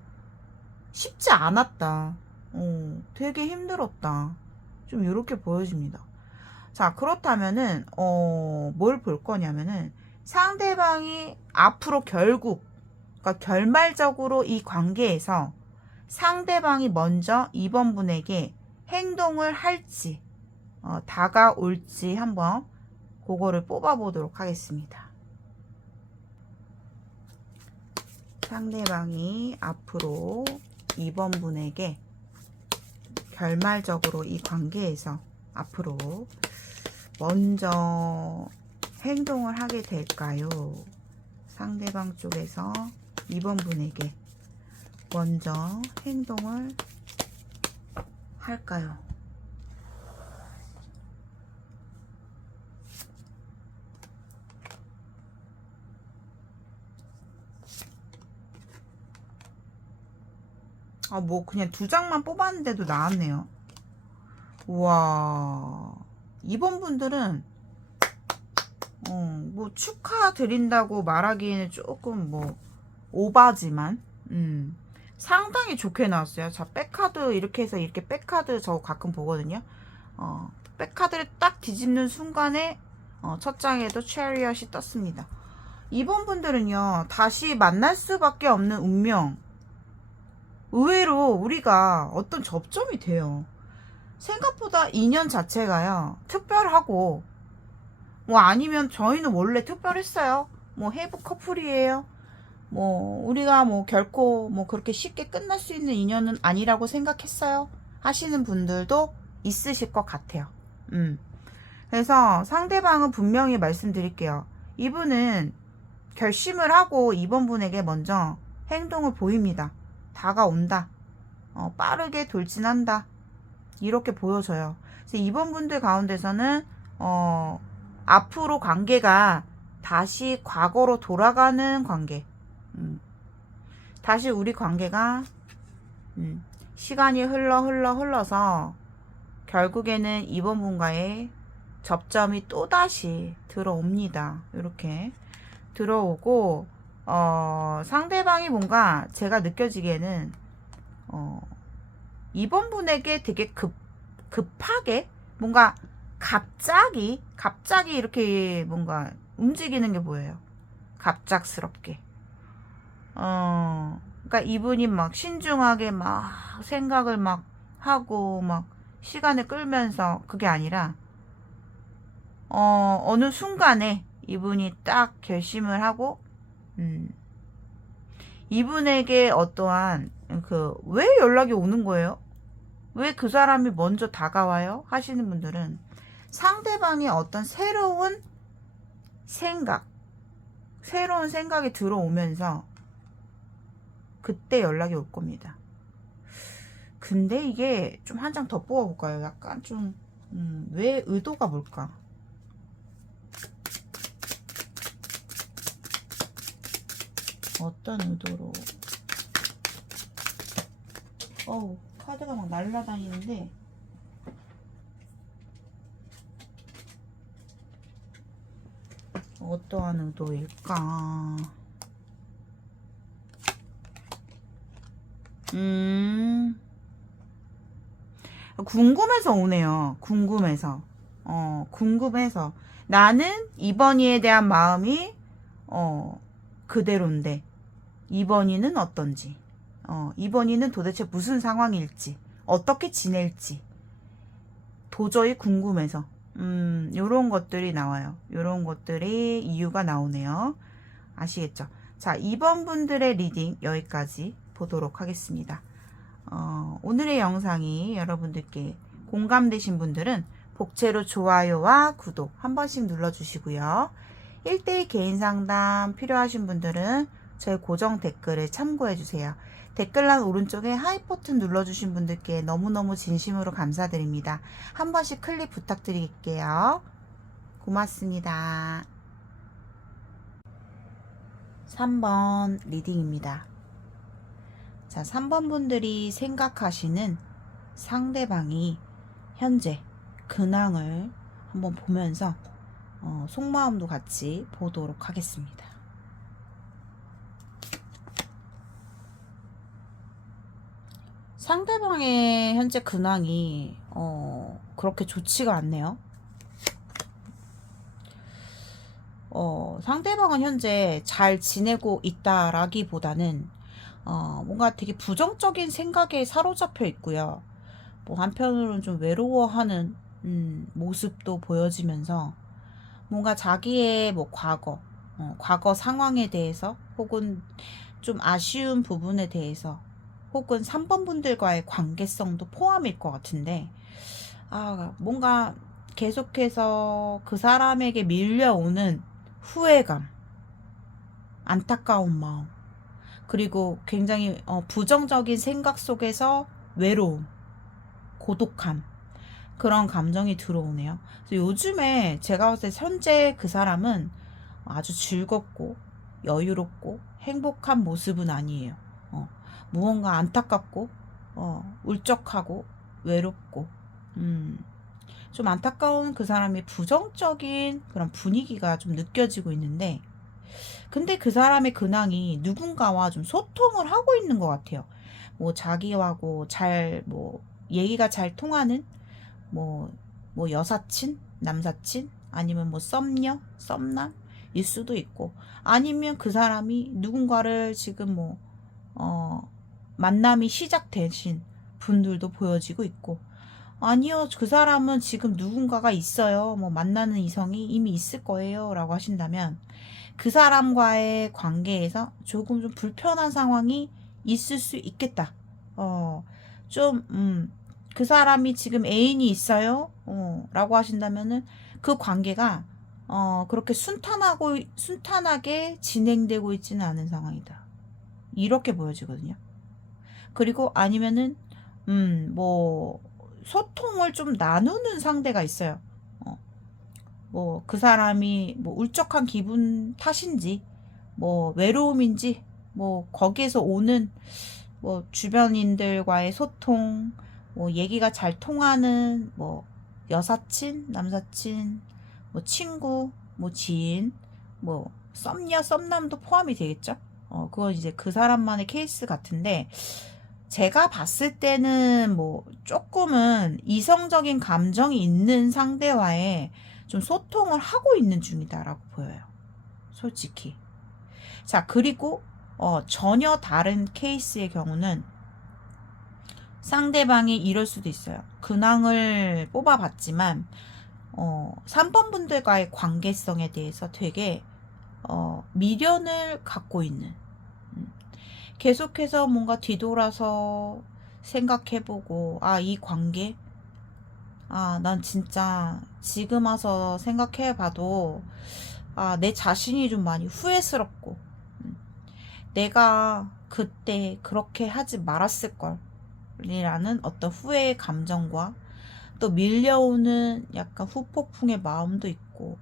쉽지 않았다. 되게 힘들었다. 좀 이렇게 보여집니다. 자, 그렇다면은 뭘 볼 거냐면은 상대방이 앞으로 결국, 그러니까 결말적으로 이 관계에서 상대방이 먼저 이번 분에게 행동을 할지 다가올지 한번 그거를 뽑아 보도록 하겠습니다. 상대방이 앞으로 이번 분에게 결말적으로 이 관계에서 앞으로 먼저 행동을 하게 될까요? 상대방 쪽에서 이번 분에게 먼저 행동을 할까요? 뭐 그냥 두 장만 뽑았는데도 나왔네요. 우와, 이번 분들은 뭐 축하드린다고 말하기에는 조금 뭐 오바지만 상당히 좋게 나왔어요. 자, 백카드 이렇게 해서 이렇게 백카드 저 가끔 보거든요. 백카드를 딱 뒤집는 순간에 첫 장에도 체리엇이 떴습니다. 이번 분들은요, 다시 만날 수밖에 없는 운명. 의외로 우리가 어떤 접점이 돼요. 생각보다 인연 자체가요, 특별하고, 뭐 아니면 저희는 원래 특별했어요. 뭐 해부 커플이에요. 뭐 우리가 뭐 결코 뭐 그렇게 쉽게 끝날 수 있는 인연은 아니라고 생각했어요 하시는 분들도 있으실 것 같아요. 그래서 상대방은 분명히 말씀드릴게요. 이분은 결심을 하고 이번 분에게 먼저 행동을 보입니다. 다가온다. 빠르게 돌진한다. 이렇게 보여져요. 그래서 이번 분들 가운데서는 앞으로 관계가 다시 과거로 돌아가는 관계. 다시 우리 관계가 시간이 흘러서 결국에는 이번 분과의 접점이 또다시 들어옵니다. 이렇게 들어오고 상대방이 뭔가 제가 느껴지기에는 이번 분에게 되게 급하게 뭔가 갑자기 이렇게 뭔가 움직이는 게 보여요. 갑작스럽게. 그러니까 이분이 막 신중하게 막 생각을 막 하고 막 시간을 끌면서 그게 아니라 어느 순간에 이분이 딱 결심을 하고 이분에게 어떠한 왜 연락이 오는 거예요? 왜 그 사람이 먼저 다가와요? 하시는 분들은 상대방의 어떤 새로운 생각이 들어오면서 그때 연락이 올 겁니다. 근데 이게 좀 한 장 더 뽑아볼까요? 약간 좀 왜 의도가 뭘까? 어떤 의도로? 카드가 막 날아다니는데 어떠한 의도일까? 궁금해서 오네요. 궁금해서. 궁금해서. 나는 이번이에 대한 마음이 그대로인데 이번이는 어떤지, 이번이는 도대체 무슨 상황일지, 어떻게 지낼지 도저히 궁금해서 요런 것들이 나와요. 요런 것들이 이유가 나오네요. 아시겠죠? 자, 이번 분들의 리딩 여기까지 보도록 하겠습니다. 오늘의 영상이 여러분들께 공감되신 분들은 복채로 좋아요와 구독 한 번씩 눌러주시고요. 1대1 개인 상담 필요하신 분들은 저희 고정 댓글을 참고해주세요. 댓글란 오른쪽에 하이 버튼 눌러주신 분들께 너무너무 진심으로 감사드립니다. 한 번씩 클릭 부탁드릴게요. 고맙습니다. 3번 리딩입니다. 자, 3번 분들이 생각하시는 상대방이 현재 근황을 한번 보면서 속마음도 같이 보도록 하겠습니다. 상대방의 현재 근황이 그렇게 좋지가 않네요. 상대방은 현재 잘 지내고 있다라기보다는 뭔가 되게 부정적인 생각에 사로잡혀 있고요. 뭐 한편으로는 좀 외로워하는 모습도 보여지면서 뭔가 자기의 뭐 과거 상황에 대해서 혹은 좀 아쉬운 부분에 대해서 혹은 3번 분들과의 관계성도 포함일 것 같은데 뭔가 계속해서 그 사람에게 밀려오는 후회감, 안타까운 마음, 그리고 굉장히 부정적인 생각 속에서 외로움, 고독함, 그런 감정이 들어오네요. 그래서 요즘에 제가 봤을 때 현재 그 사람은 아주 즐겁고 여유롭고 행복한 모습은 아니에요. 무언가 안타깝고 울적하고 외롭고 좀 안타까운 그 사람의 부정적인 그런 분위기가 좀 느껴지고 있는데, 근데 그 사람의 근황이 누군가와 좀 소통을 하고 있는 것 같아요. 뭐 자기하고 뭐 얘기가 잘 통하는 뭐, 뭐 여사친, 남사친, 아니면 뭐 썸녀, 썸남일 수도 있고, 아니면 그 사람이 누군가를 지금 만남이 시작되신 분들도 보여지고 있고, 아니요, 그 사람은 지금 누군가가 있어요. 뭐 만나는 이성이 이미 있을 거예요. 라고 하신다면, 그 사람과의 관계에서 조금 좀 불편한 상황이 있을 수 있겠다. 그 사람이 지금 애인이 있어요. 라고 하신다면은 그 관계가 그렇게 순탄하게 진행되고 있지는 않은 상황이다. 이렇게 보여지거든요. 그리고 아니면은 뭐 소통을 좀 나누는 상대가 있어요. 뭐 그 사람이 뭐 울적한 기분 탓인지 뭐 외로움인지 뭐 거기에서 오는 뭐 주변인들과의 소통, 뭐 얘기가 잘 통하는 뭐 여사친, 남사친, 뭐 친구, 뭐 지인, 뭐 썸녀, 썸남도 포함이 되겠죠. 그건 이제 그 사람만의 케이스 같은데, 제가 봤을 때는 뭐 조금은 이성적인 감정이 있는 상대와의 좀 소통을 하고 있는 중이다라고 보여요. 솔직히. 자, 그리고 전혀 다른 케이스의 경우는 상대방이 이럴 수도 있어요. 근황을 뽑아봤지만 3번 분들과의 관계성에 대해서 되게 미련을 갖고 있는, 계속해서 뭔가 뒤돌아서 생각해보고 이 관계, 난 진짜 지금 와서 생각해봐도 내 자신이 좀 많이 후회스럽고, 내가 그때 그렇게 하지 말았을 걸이라는 어떤 후회의 감정과 또 밀려오는 약간 후폭풍의 마음도 있고,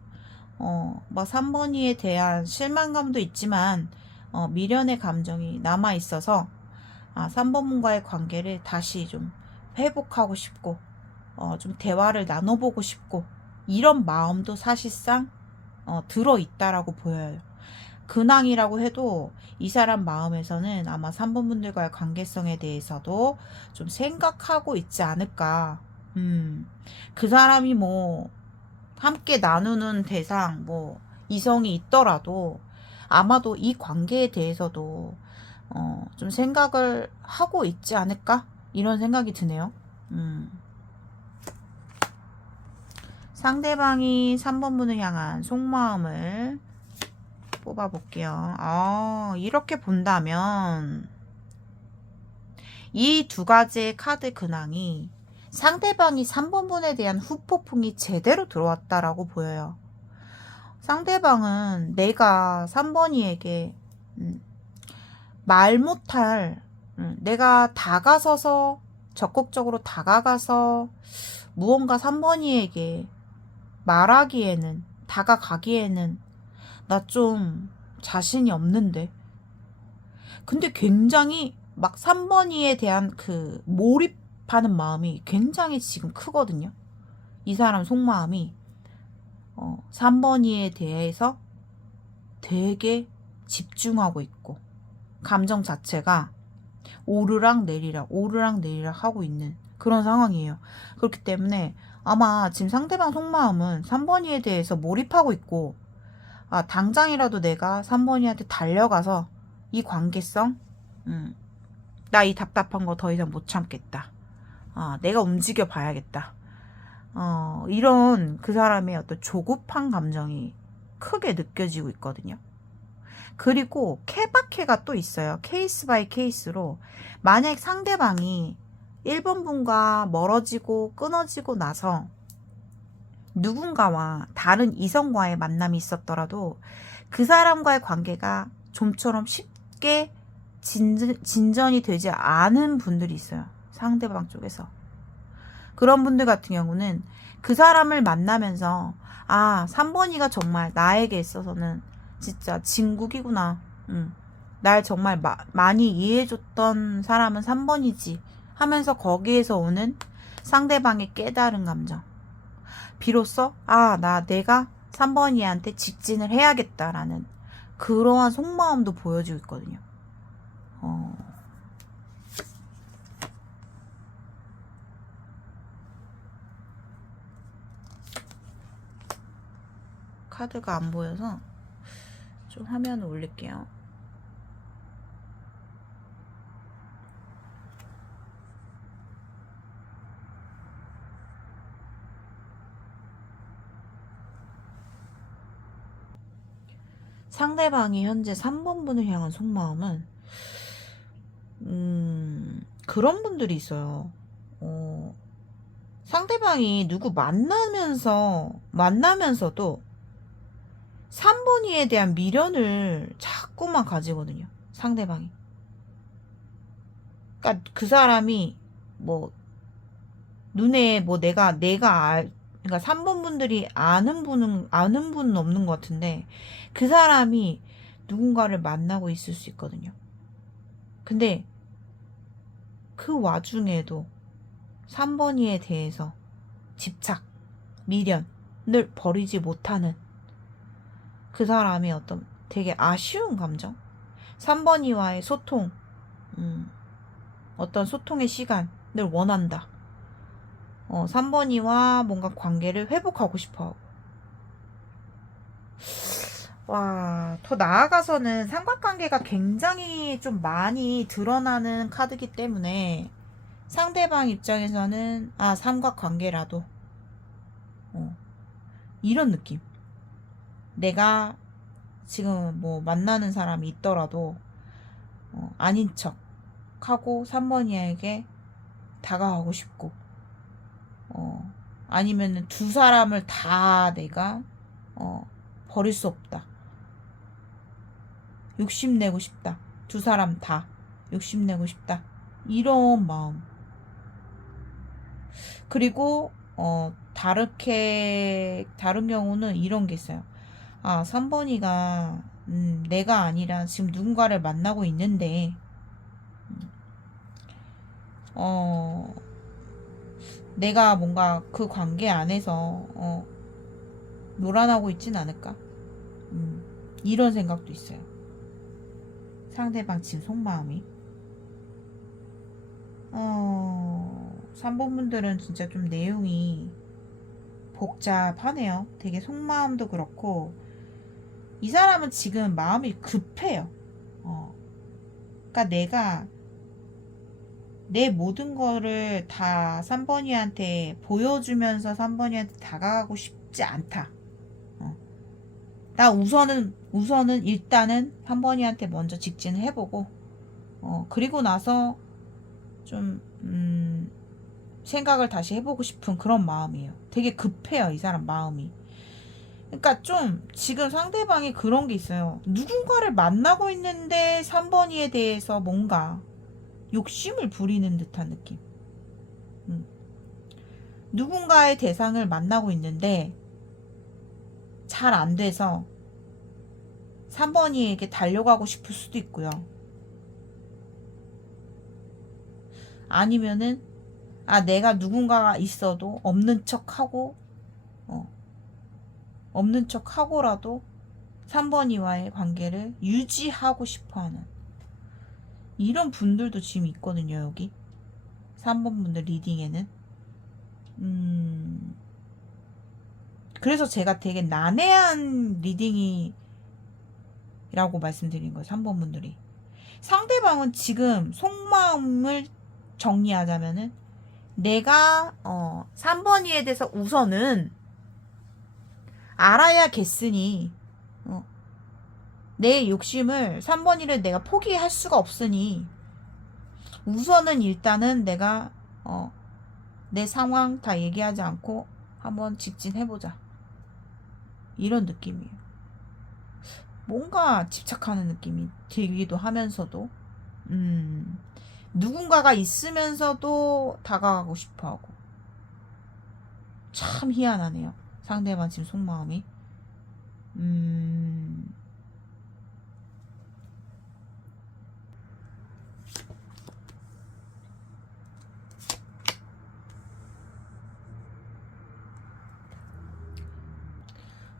뭐 3번이에 대한 실망감도 있지만 미련의 감정이 남아 있어서 3번분과의 관계를 다시 좀 회복하고 싶고, 좀 대화를 나눠보고 싶고, 이런 마음도 사실상 들어 있다라고 보여요. 근황이라고 해도 이 사람 마음에서는 아마 3번 분들과의 관계성에 대해서도 좀 생각하고 있지 않을까. 그 사람이 뭐 함께 나누는 대상 뭐 이성이 있더라도 아마도 이 관계에 대해서도 좀 생각을 하고 있지 않을까, 이런 생각이 드네요. 상대방이 3번 분을 향한 속마음을 뽑아볼게요. 이렇게 본다면 이 두 가지의 카드 근황이 상대방이 3번 분에 대한 후폭풍이 제대로 들어왔다라고 보여요. 상대방은 내가 3번이에게 말 못할, 내가 다가서서 적극적으로 다가가서 무언가 3번이에게 말하기에는, 다가가기에는 나 좀 자신이 없는데, 근데 굉장히 막 3번이에 대한 그 몰입하는 마음이 굉장히 지금 크거든요. 이 사람 속마음이 3번이에 대해서 되게 집중하고 있고, 감정 자체가 오르락 내리락 하고 있는 그런 상황이에요. 그렇기 때문에 아마 지금 상대방 속마음은 3번이에 대해서 몰입하고 있고, 아, 당장이라도 내가 3번이한테 달려가서 이 관계성, 나 이 답답한 거 더 이상 못 참겠다. 아, 내가 움직여 봐야겠다. 이런 그 사람의 어떤 조급한 감정이 크게 느껴지고 있거든요. 그리고 케바케가 또 있어요. 케이스 바이 케이스로 만약 상대방이 1번 분과 멀어지고 끊어지고 나서 누군가와 다른 이성과의 만남이 있었더라도 그 사람과의 관계가 좀처럼 쉽게 진전이 되지 않은 분들이 있어요. 상대방 쪽에서. 그런 분들 같은 경우는 그 사람을 만나면서, 아, 3번이가 정말 나에게 있어서는 진짜 진국이구나. 날 정말 많이 이해해줬던 사람은 3번이지 하면서 거기에서 오는 상대방의 깨달은 감정. 비로소, 아, 내가 3번이한테 직진을 해야겠다라는 그러한 속마음도 보여지고 있거든요. 카드가 안 보여서 좀 화면을 올릴게요. 상대방이 현재 3번 분을 향한 속마음은 그런 분들이 있어요. 상대방이 누구 만나면서도 3번이에 대한 미련을 자꾸만 가지거든요. 상대방이. 그러니까 그 사람이 뭐 눈에 뭐 그러니까 3번 분들이 아는 분은 없는 것 같은데 그 사람이 누군가를 만나고 있을 수 있거든요. 근데 그 와중에도 3번이에 대해서 집착, 미련을 버리지 못하는 그 사람의 어떤 되게 아쉬운 감정? 3번이와의 소통, 어떤 소통의 시간을 원한다. 3번이와 뭔가 관계를 회복하고 싶어. 와, 더 나아가서는 삼각관계가 굉장히 좀 많이 드러나는 카드기 때문에 상대방 입장에서는, 아, 삼각관계라도, 이런 느낌. 내가 지금 뭐 만나는 사람이 있더라도, 아닌 척 하고 3번이에게 다가가고 싶고, 아니면은 두 사람을 다 내가, 버릴 수 없다. 욕심내고 싶다. 두 사람 다 욕심내고 싶다. 이런 마음. 그리고, 다른 경우는 이런 게 있어요. 아, 3번이가, 내가 아니라 지금 누군가를 만나고 있는데, 내가 뭔가 그 관계 안에서, 놀아나고 있진 않을까? 이런 생각도 있어요. 상대방 지금 속마음이. 3번 분들은 진짜 좀 내용이 복잡하네요. 되게 속마음도 그렇고, 이 사람은 지금 마음이 급해요. 그러니까 내가 내 모든 거를 다 3번이한테 보여주면서 3번이한테 다가가고 싶지 않다. 나 우선은 일단은 3번이한테 먼저 직진을 해보고, 그리고 나서 좀, 생각을 다시 해보고 싶은 그런 마음이에요. 되게 급해요, 이 사람 마음이. 그러니까 좀 지금 상대방이 그런 게 있어요. 누군가를 만나고 있는데 3번이에 대해서 뭔가 욕심을 부리는 듯한 느낌. 누군가의 대상을 만나고 있는데 잘 안 돼서 3번이에게 달려가고 싶을 수도 있고요. 아니면은, 아, 내가 누군가가 있어도 없는 척 하고라도 3번이와의 관계를 유지하고 싶어 하는 이런 분들도 지금 있거든요, 여기. 3번 분들 리딩에는. 그래서 제가 되게 난해한 리딩이라고 말씀드린 거예요, 3번 분들이. 상대방은 지금 속마음을 정리하자면은 내가 3번이에 대해서 우선은 알아야겠으니 내 욕심을 3번이를 내가 포기할 수가 없으니 우선은 일단은 내가 내 상황 다 얘기하지 않고 한번 직진해보자, 이런 느낌이에요. 뭔가 집착하는 느낌이 들기도 하면서도 누군가가 있으면서도 다가가고 싶어하고. 참 희한하네요, 상대방 지금 속마음이.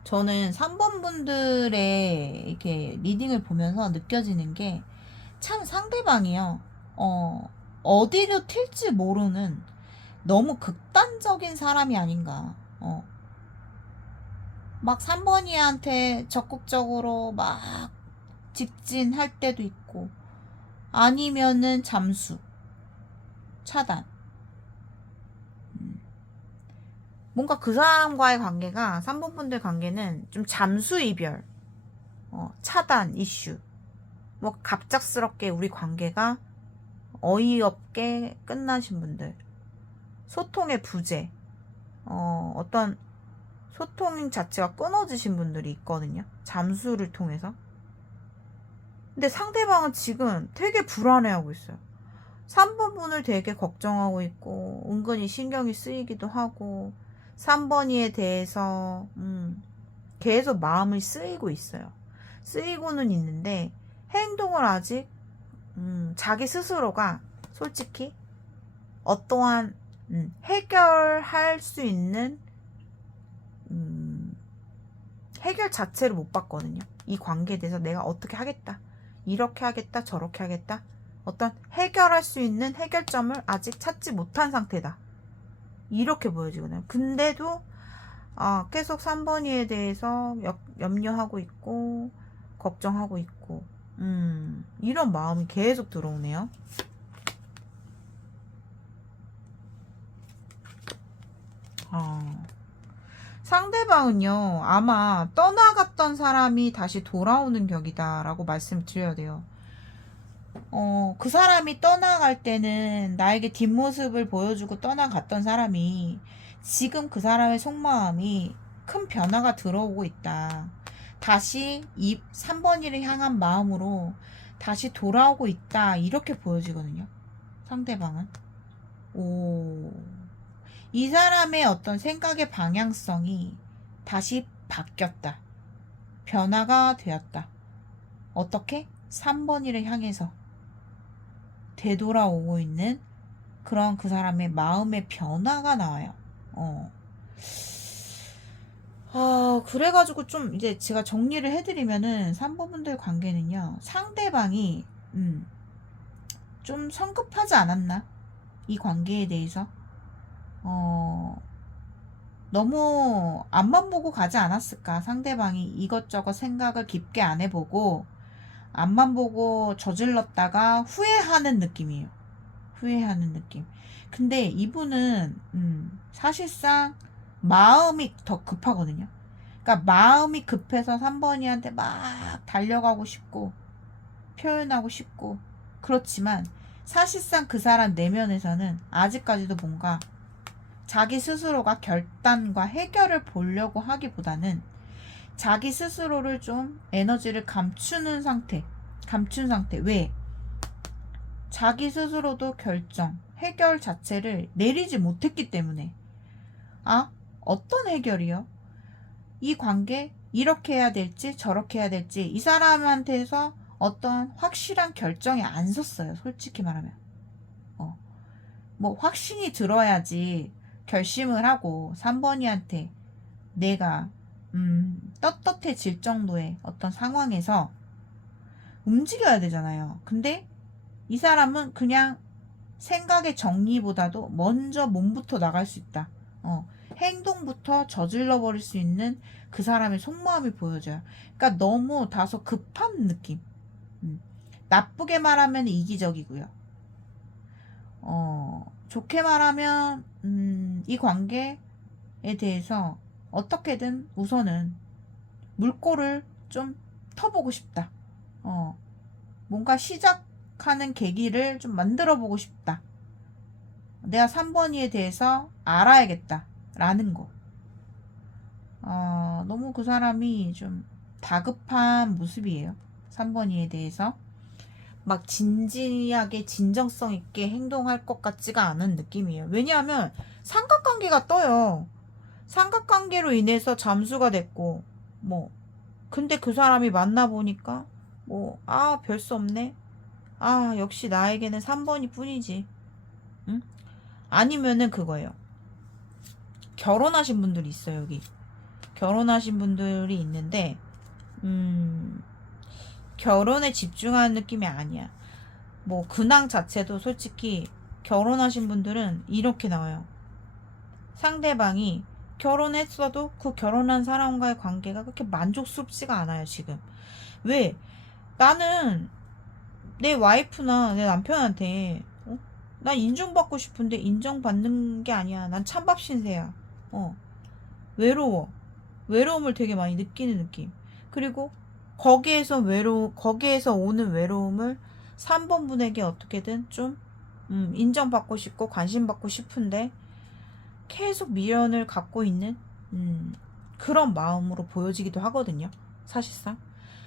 저는 3번 분들의 이렇게 리딩을 보면서 느껴지는 게 참 상대방이요. 어디로 튈지 모르는 너무 극단적인 사람이 아닌가. 막 3번이한테 적극적으로 막 직진할 때도 있고, 아니면은 잠수, 차단. 뭔가 그 사람과의 관계가, 3번 분들 관계는 좀 잠수 이별, 차단 이슈. 뭐 갑작스럽게 우리 관계가 어이없게 끝나신 분들, 소통의 부재, 어떤 소통 자체가 끊어지신 분들이 있거든요, 잠수를 통해서. 근데 상대방은 지금 되게 불안해하고 있어요. 3번 분을 되게 걱정하고 있고 은근히 신경이 쓰이기도 하고 3번이에 대해서 계속 마음이 쓰이고 있어요. 쓰이고는 있는데 행동을 아직 자기 스스로가 솔직히 어떠한 해결할 수 있는 해결 자체를 못 봤거든요. 이 관계에 대해서 내가 어떻게 하겠다, 이렇게 하겠다, 저렇게 하겠다, 어떤 해결할 수 있는 해결점을 아직 찾지 못한 상태다, 이렇게 보여지거든요. 근데도 계속 3번이에 대해서 염려하고 있고 걱정하고 있고 이런 마음이 계속 들어오네요. 상대방은요, 아마 떠나갔던 사람이 다시 돌아오는 격이다 라고 말씀드려야 돼요. 그 사람이 떠나갈 때는 나에게 뒷모습을 보여주고 떠나갔던 사람이 지금 그 사람의 속마음이 큰 변화가 들어오고 있다, 다시 3번이를 향한 마음으로 다시 돌아오고 있다, 이렇게 보여지거든요, 상대방은. 이 사람의 어떤 생각의 방향성이 다시 바뀌었다, 변화가 되었다. 어떻게? 3번이를 향해서 되돌아오고 있는 그런 그 사람의 마음의 변화가 나와요. 그래가지고 좀 이제 제가 정리를 해드리면은 3번 분들 관계는요, 상대방이 좀 성급하지 않았나, 이 관계에 대해서. 너무 앞만 보고 가지 않았을까. 상대방이 이것저것 생각을 깊게 안 해보고 앞만 보고 저질렀다가 후회하는 느낌이에요. 후회하는 느낌. 근데 이분은 사실상 마음이 더 급하거든요. 그러니까 마음이 급해서 3번이한테 막 달려가고 싶고 표현하고 싶고 그렇지만 사실상 그 사람 내면에서는 아직까지도 뭔가 자기 스스로가 결단과 해결을 보려고 하기보다는 자기 스스로를 좀 에너지를 감춘 상태. 왜? 자기 스스로도 결정, 해결 자체를 내리지 못했기 때문에. 어떤 해결이요? 이 관계 이렇게 해야 될지 저렇게 해야 될지 이 사람한테서 어떤 확실한 결정이 안 섰어요, 솔직히 말하면. 뭐 확신이 들어야지 결심을 하고 3번이한테 내가 떳떳해질 정도의 어떤 상황에서 움직여야 되잖아요. 근데 이 사람은 그냥 생각의 정리보다도 먼저 몸부터 나갈 수 있다. 행동부터 저질러 버릴 수 있는 그 사람의 속마음이 보여져요. 그러니까 너무 다소 급한 느낌. 나쁘게 말하면 이기적이고요. 좋게 말하면 이 관계에 대해서 어떻게든 우선은 물꼬를 좀 터보고 싶다. 뭔가 시작하는 계기를 좀 만들어 보고 싶다. 내가 3번이에 대해서 알아야겠다. 라는 거. 너무 그 사람이 좀 다급한 모습이에요. 3번이에 대해서. 막 진지하게 진정성 있게 행동할 것 같지가 않은 느낌이에요. 왜냐하면 삼각관계가 떠요. 삼각관계로 인해서 잠수가 됐고, 뭐, 근데 그 사람이 만나보니까, 별 수 없네. 역시 나에게는 3번이 뿐이지. 응? 아니면은 그거예요. 결혼하신 분들이 있어요, 여기. 결혼하신 분들이 있는데, 결혼에 집중하는 느낌이 아니야. 뭐, 근황 자체도 솔직히 결혼하신 분들은 이렇게 나와요. 상대방이 결혼했어도 그 결혼한 사람과의 관계가 그렇게 만족스럽지가 않아요, 지금. 왜? 나는 내 와이프나 내 남편한테, 난 인정받고 싶은데 인정받는 게 아니야. 난 찬밥 신세야. 외로워. 외로움을 되게 많이 느끼는 느낌. 그리고 거기에서 오는 외로움을 3번 분에게 어떻게든 좀, 인정받고 싶고 관심받고 싶은데 계속 미련을 갖고 있는, 그런 마음으로 보여지기도 하거든요. 사실상.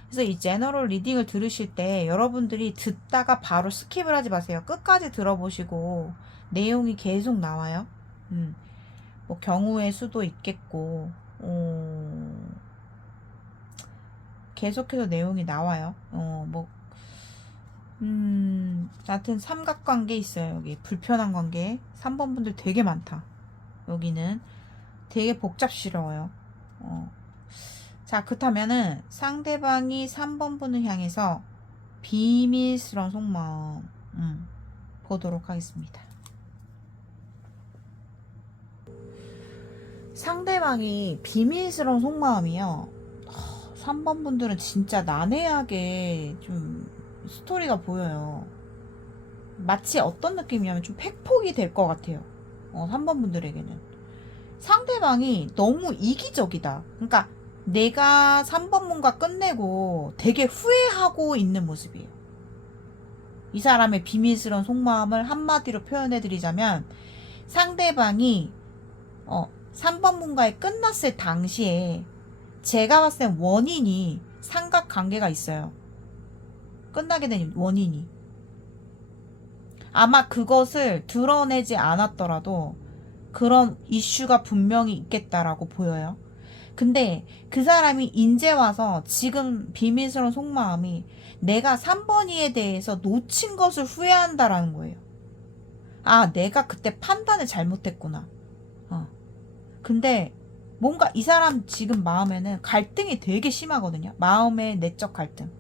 그래서 이 제너럴 리딩을 들으실 때 여러분들이 듣다가 바로 스킵을 하지 마세요. 끝까지 들어보시고 내용이 계속 나와요. 뭐 경우의 수도 있겠고, 계속해서 내용이 나와요. 하여튼 삼각관계 있어요. 여기 불편한 관계 3번 분들 되게 많다. 여기는 되게 복잡스러워요. 자, 그렇다면은 상대방이 3번 분을 향해서 비밀스러운 속마음 보도록 하겠습니다. 상대방이 비밀스러운 속마음이요. 3번 분들은 진짜 난해하게 좀 스토리가 보여요. 마치 어떤 느낌이냐면 좀 팩폭이 될 것 같아요. 3번 분들에게는. 상대방이 너무 이기적이다. 그러니까 내가 3번 문과 끝내고 되게 후회하고 있는 모습이에요. 이 사람의 비밀스러운 속마음을 한마디로 표현해드리자면 상대방이 3번 문과에 끝났을 당시에 제가 봤을 땐 원인이 삼각관계가 있어요. 끝나게 된 원인이. 아마 그것을 드러내지 않았더라도 그런 이슈가 분명히 있겠다라고 보여요. 근데 그 사람이 인제 와서 지금 비밀스러운 속마음이 내가 3번이에 대해서 놓친 것을 후회한다라는 거예요. 내가 그때 판단을 잘못했구나. 근데 뭔가 이 사람 지금 마음에는 갈등이 되게 심하거든요. 마음의 내적 갈등.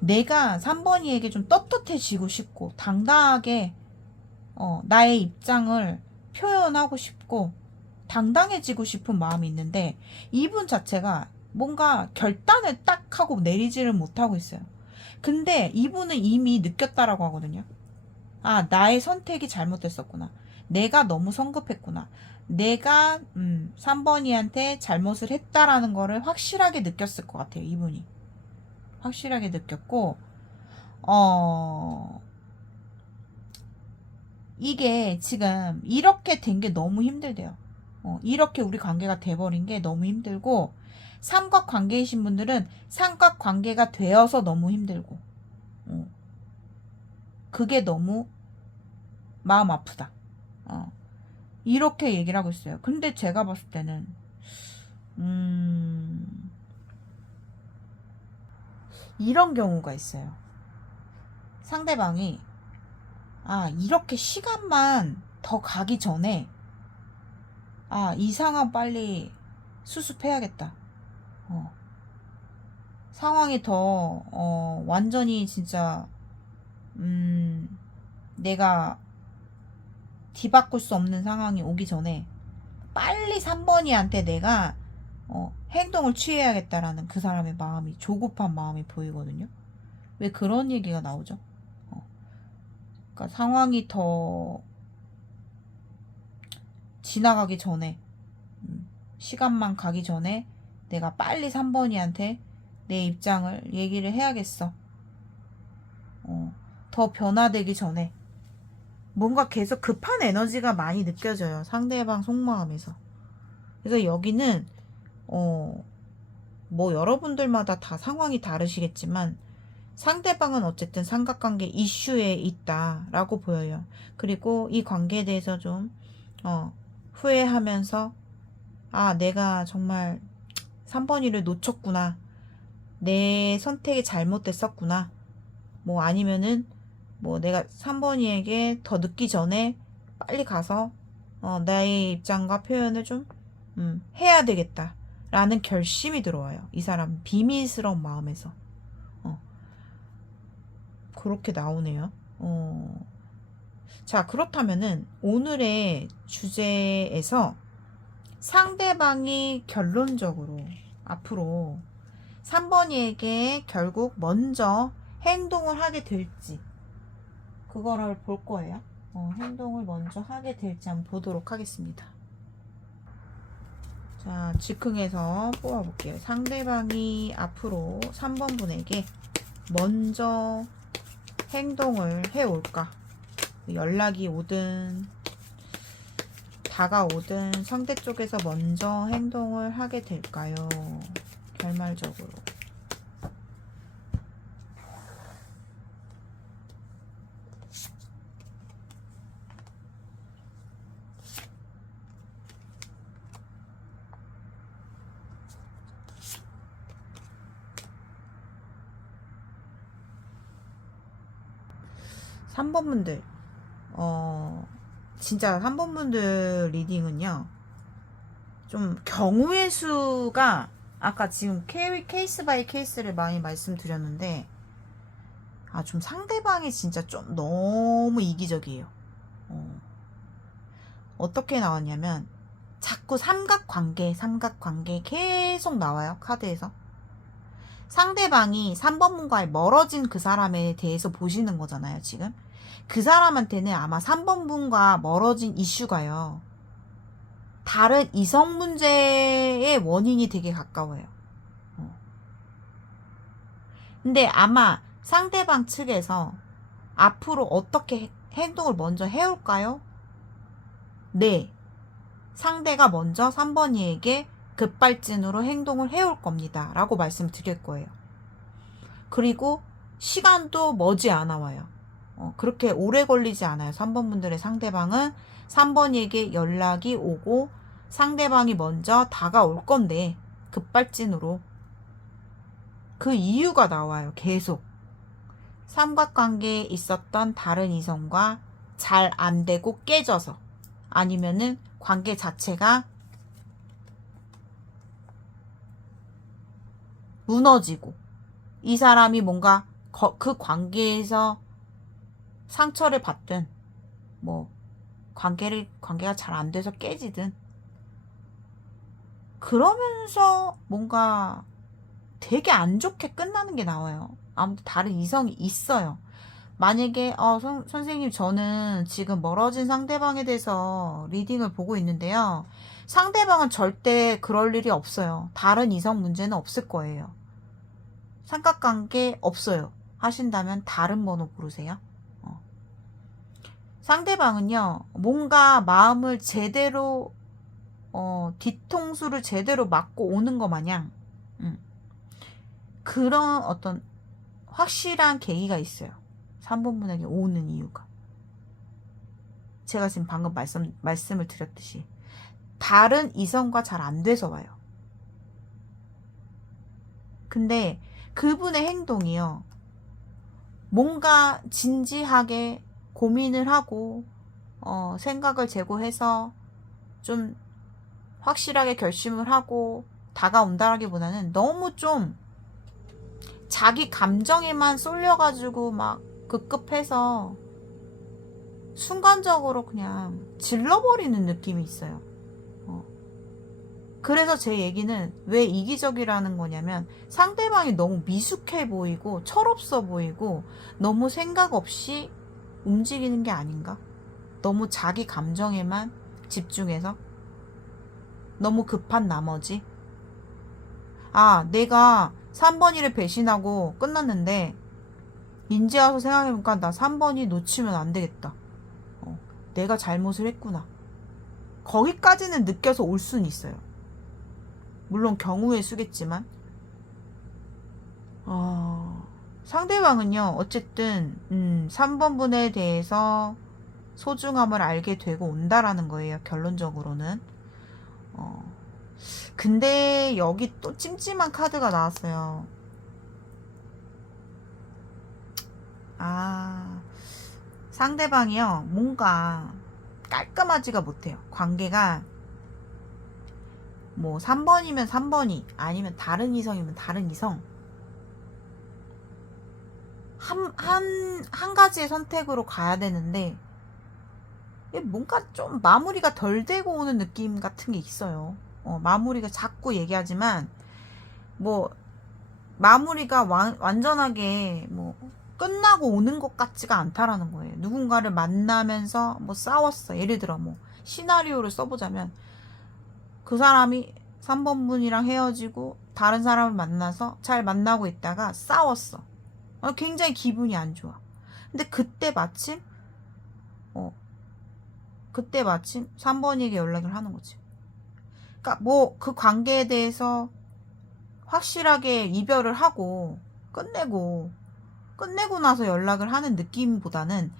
내가 3번이에게 좀 떳떳해지고 싶고 당당하게 나의 입장을 표현하고 싶고 당당해지고 싶은 마음이 있는데 이분 자체가 뭔가 결단을 딱 하고 내리지를 못하고 있어요. 근데 이분은 이미 느꼈다라고 하거든요. 나의 선택이 잘못됐었구나. 내가 너무 성급했구나. 내가 3번이한테 잘못을 했다라는 거를 확실하게 느꼈을 것 같아요. 이분이. 확실하게 느꼈고 이게 지금 이렇게 된 게 너무 힘들대요. 이렇게 우리 관계가 돼버린 게 너무 힘들고 삼각관계이신 분들은 삼각관계가 되어서 너무 힘들고 그게 너무 마음 아프다. 이렇게 얘기를 하고 있어요. 근데 제가 봤을 때는 이런 경우가 있어요. 상대방이 이렇게 시간만 더 가기 전에 이 상황 빨리 수습해야겠다. 상황이 더 완전히 진짜 내가 뒤바꿀 수 없는 상황이 오기 전에 빨리 3번이한테 내가 행동을 취해야겠다라는 그 사람의 마음이, 조급한 마음이 보이거든요. 왜 그런 얘기가 나오죠? 그러니까 상황이 더 지나가기 전에, 시간만 가기 전에 내가 빨리 3번이한테 내 입장을 얘기를 해야겠어. 더 변화되기 전에. 뭔가 계속 급한 에너지가 많이 느껴져요. 상대방 속마음에서. 그래서 여기는 뭐 여러분들마다 다 상황이 다르시겠지만 상대방은 어쨌든 삼각관계 이슈에 있다라고 보여요. 그리고 이 관계에 대해서 좀 후회하면서 내가 정말 3번이를 놓쳤구나. 내 선택이 잘못됐었구나. 뭐 아니면은 뭐 내가 3번이에게 더 늦기 전에 빨리 가서 나의 입장과 표현을 좀 해야 되겠다 라는 결심이 들어와요. 이 사람 비밀스러운 마음에서. 그렇게 나오네요. 자, 그렇다면은 오늘의 주제에서 상대방이 결론적으로 앞으로 3번이에게 결국 먼저 행동을 하게 될지 그거를 볼 거예요. 행동을 먼저 하게 될지 한번 보도록 하겠습니다. 자, 즉흥해서 뽑아볼게요. 상대방이 앞으로 3번 분에게 먼저 행동을 해올까? 연락이 오든 다가오든 상대 쪽에서 먼저 행동을 하게 될까요? 결말적으로. 3번 분들, 진짜 3번 분들 리딩은요, 좀 경우의 수가, 아까 지금 케이스 바이 케이스를 많이 말씀드렸는데, 좀 상대방이 진짜 좀 너무 이기적이에요. 어떻게 나왔냐면, 자꾸 삼각관계 계속 나와요, 카드에서. 상대방이 3번 분과의 멀어진 그 사람에 대해서 보시는 거잖아요, 지금. 그 사람한테는 아마 3번 분과 멀어진 이슈가요, 다른 이성 문제의 원인이 되게 가까워요. 근데 아마 상대방 측에서 앞으로 어떻게 행동을 먼저 해올까요? 네. 상대가 먼저 3번이에게 급발진으로 행동을 해올 겁니다. 라고 말씀드릴 거예요. 그리고 시간도 머지 않아 와요. 그렇게 오래 걸리지 않아요. 3번 분들의 상대방은 3번에게 연락이 오고 상대방이 먼저 다가올 건데, 급발진으로. 그 이유가 나와요. 계속. 삼각관계에 있었던 다른 이성과 잘 안 되고 깨져서, 아니면은 관계 자체가 무너지고, 이 사람이 뭔가 그 관계에서 상처를 받든, 뭐 관계가 잘 안 돼서 깨지든, 그러면서 뭔가 되게 안 좋게 끝나는 게 나와요. 아무튼 다른 이성이 있어요. 만약에 선생님, 저는 지금 멀어진 상대방에 대해서 리딩을 보고 있는데요, 상대방은 절대 그럴 일이 없어요. 다른 이성 문제는 없을 거예요. 삼각관계 없어요 하신다면 다른 번호 부르세요. 상대방은요, 뭔가 마음을 제대로 뒤통수를 제대로 맞고 오는 것 마냥 그런 어떤 확실한 계기가 있어요. 3번 분에게 오는 이유가. 제가 지금 방금 말씀을 드렸듯이 다른 이성과 잘 안 돼서 와요. 근데 그분의 행동이요, 뭔가 진지하게 고민을 하고 생각을 제고해서 좀 확실하게 결심을 하고 다가온다라기보다는 너무 좀 자기 감정에만 쏠려가지고 막 급급해서 순간적으로 그냥 질러버리는 느낌이 있어요. 그래서 제 얘기는 왜 이기적이라는 거냐면 상대방이 너무 미숙해 보이고 철없어 보이고 너무 생각 없이 움직이는 게 아닌가? 너무 자기 감정에만 집중해서 너무 급한 나머지 내가 3번이를 배신하고 끝났는데 인제 와서 생각해보니까 나 3번이 놓치면 안 되겠다. 내가 잘못을 했구나. 거기까지는 느껴서 올 수는 있어요. 물론 경우의 수겠지만 상대방은요 어쨌든 3번 분에 대해서 소중함을 알게 되고 온다라는 거예요. 결론적으로는. 근데 여기 또 찜찜한 카드가 나왔어요. 상대방이요 뭔가 깔끔하지가 못해요. 관계가 뭐 3번이면 3번이 아니면 다른 이성이면 다른 이성 한 가지의 선택으로 가야 되는데 뭔가 좀 마무리가 덜 되고 오는 느낌 같은 게 있어요. 마무리가 자꾸 얘기하지만 뭐 마무리가 완전하게 뭐 끝나고 오는 것 같지가 않다라는 거예요. 누군가를 만나면서 뭐 싸웠어. 예를 들어 뭐 시나리오를 써보자면 그 사람이 3번 분이랑 헤어지고 다른 사람을 만나서 잘 만나고 있다가 싸웠어. 굉장히 기분이 안 좋아. 근데 그때 마침 3번에게 연락을 하는 거지. 그러니까 뭐 그 관계에 대해서 확실하게 이별을 하고 끝내고 나서 연락을 하는 느낌보다는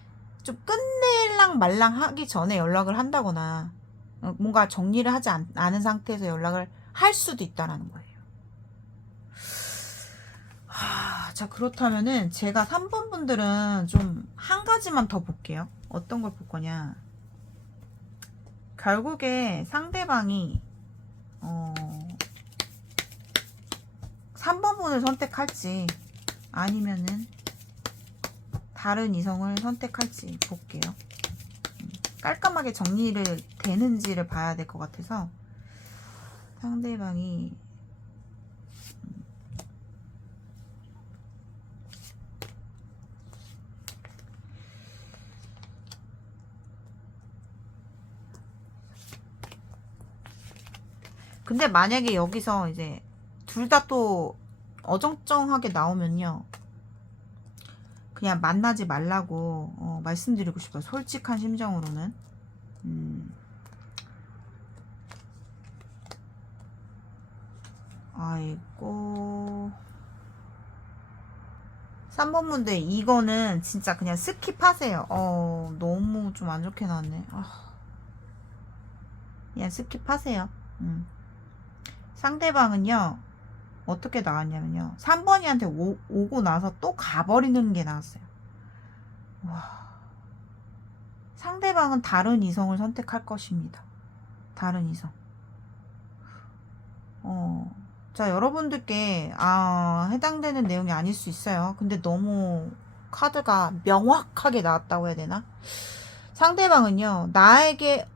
좀 끝낼랑 말랑 하기 전에 연락을 한다거나 뭔가 정리를 하지 않은 상태에서 연락을 할 수도 있다라는 거예요. 자, 그렇다면은 제가 3번 분들은 좀 한 가지만 더 볼게요. 어떤 걸 볼 거냐. 결국에 상대방이 3번 분을 선택할지 아니면은 다른 이성을 선택할지 볼게요. 깔끔하게 정리를 되는지를 봐야 될 것 같아서 상대방이 근데 만약에 여기서 이제 둘 다 또 어정쩡하게 나오면요 그냥 만나지 말라고 말씀드리고 싶어요. 솔직한 심정으로는. 아이고 3번 분들 이거는 진짜 그냥 스킵하세요. 너무 좀 안 좋게 나왔네. 그냥 스킵하세요. 상대방은요 어떻게 나왔냐면요 3번이한테 오고 나서 또 가버리는 게 나왔어요. 와. 상대방은 다른 이성을 선택할 것입니다. 다른 이성. 자, 여러분들께 해당되는 내용이 아닐 수 있어요. 근데 너무 카드가 명확하게 나왔다고 해야 되나? 상대방은요 나에게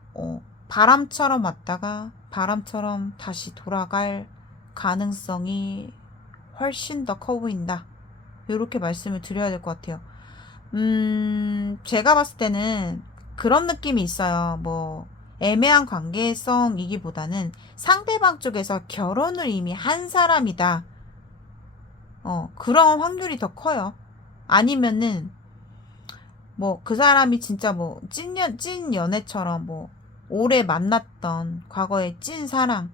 바람처럼 왔다가 바람처럼 다시 돌아갈 가능성이 훨씬 더 커 보인다. 이렇게 말씀을 드려야 될 것 같아요. 제가 봤을 때는 그런 느낌이 있어요. 뭐 애매한 관계성이기보다는 상대방 쪽에서 결혼을 이미 한 사람이다. 그런 확률이 더 커요. 아니면은 뭐 그 사람이 진짜 뭐 찐 연애처럼 뭐 오래 만났던 과거의 찐 사랑의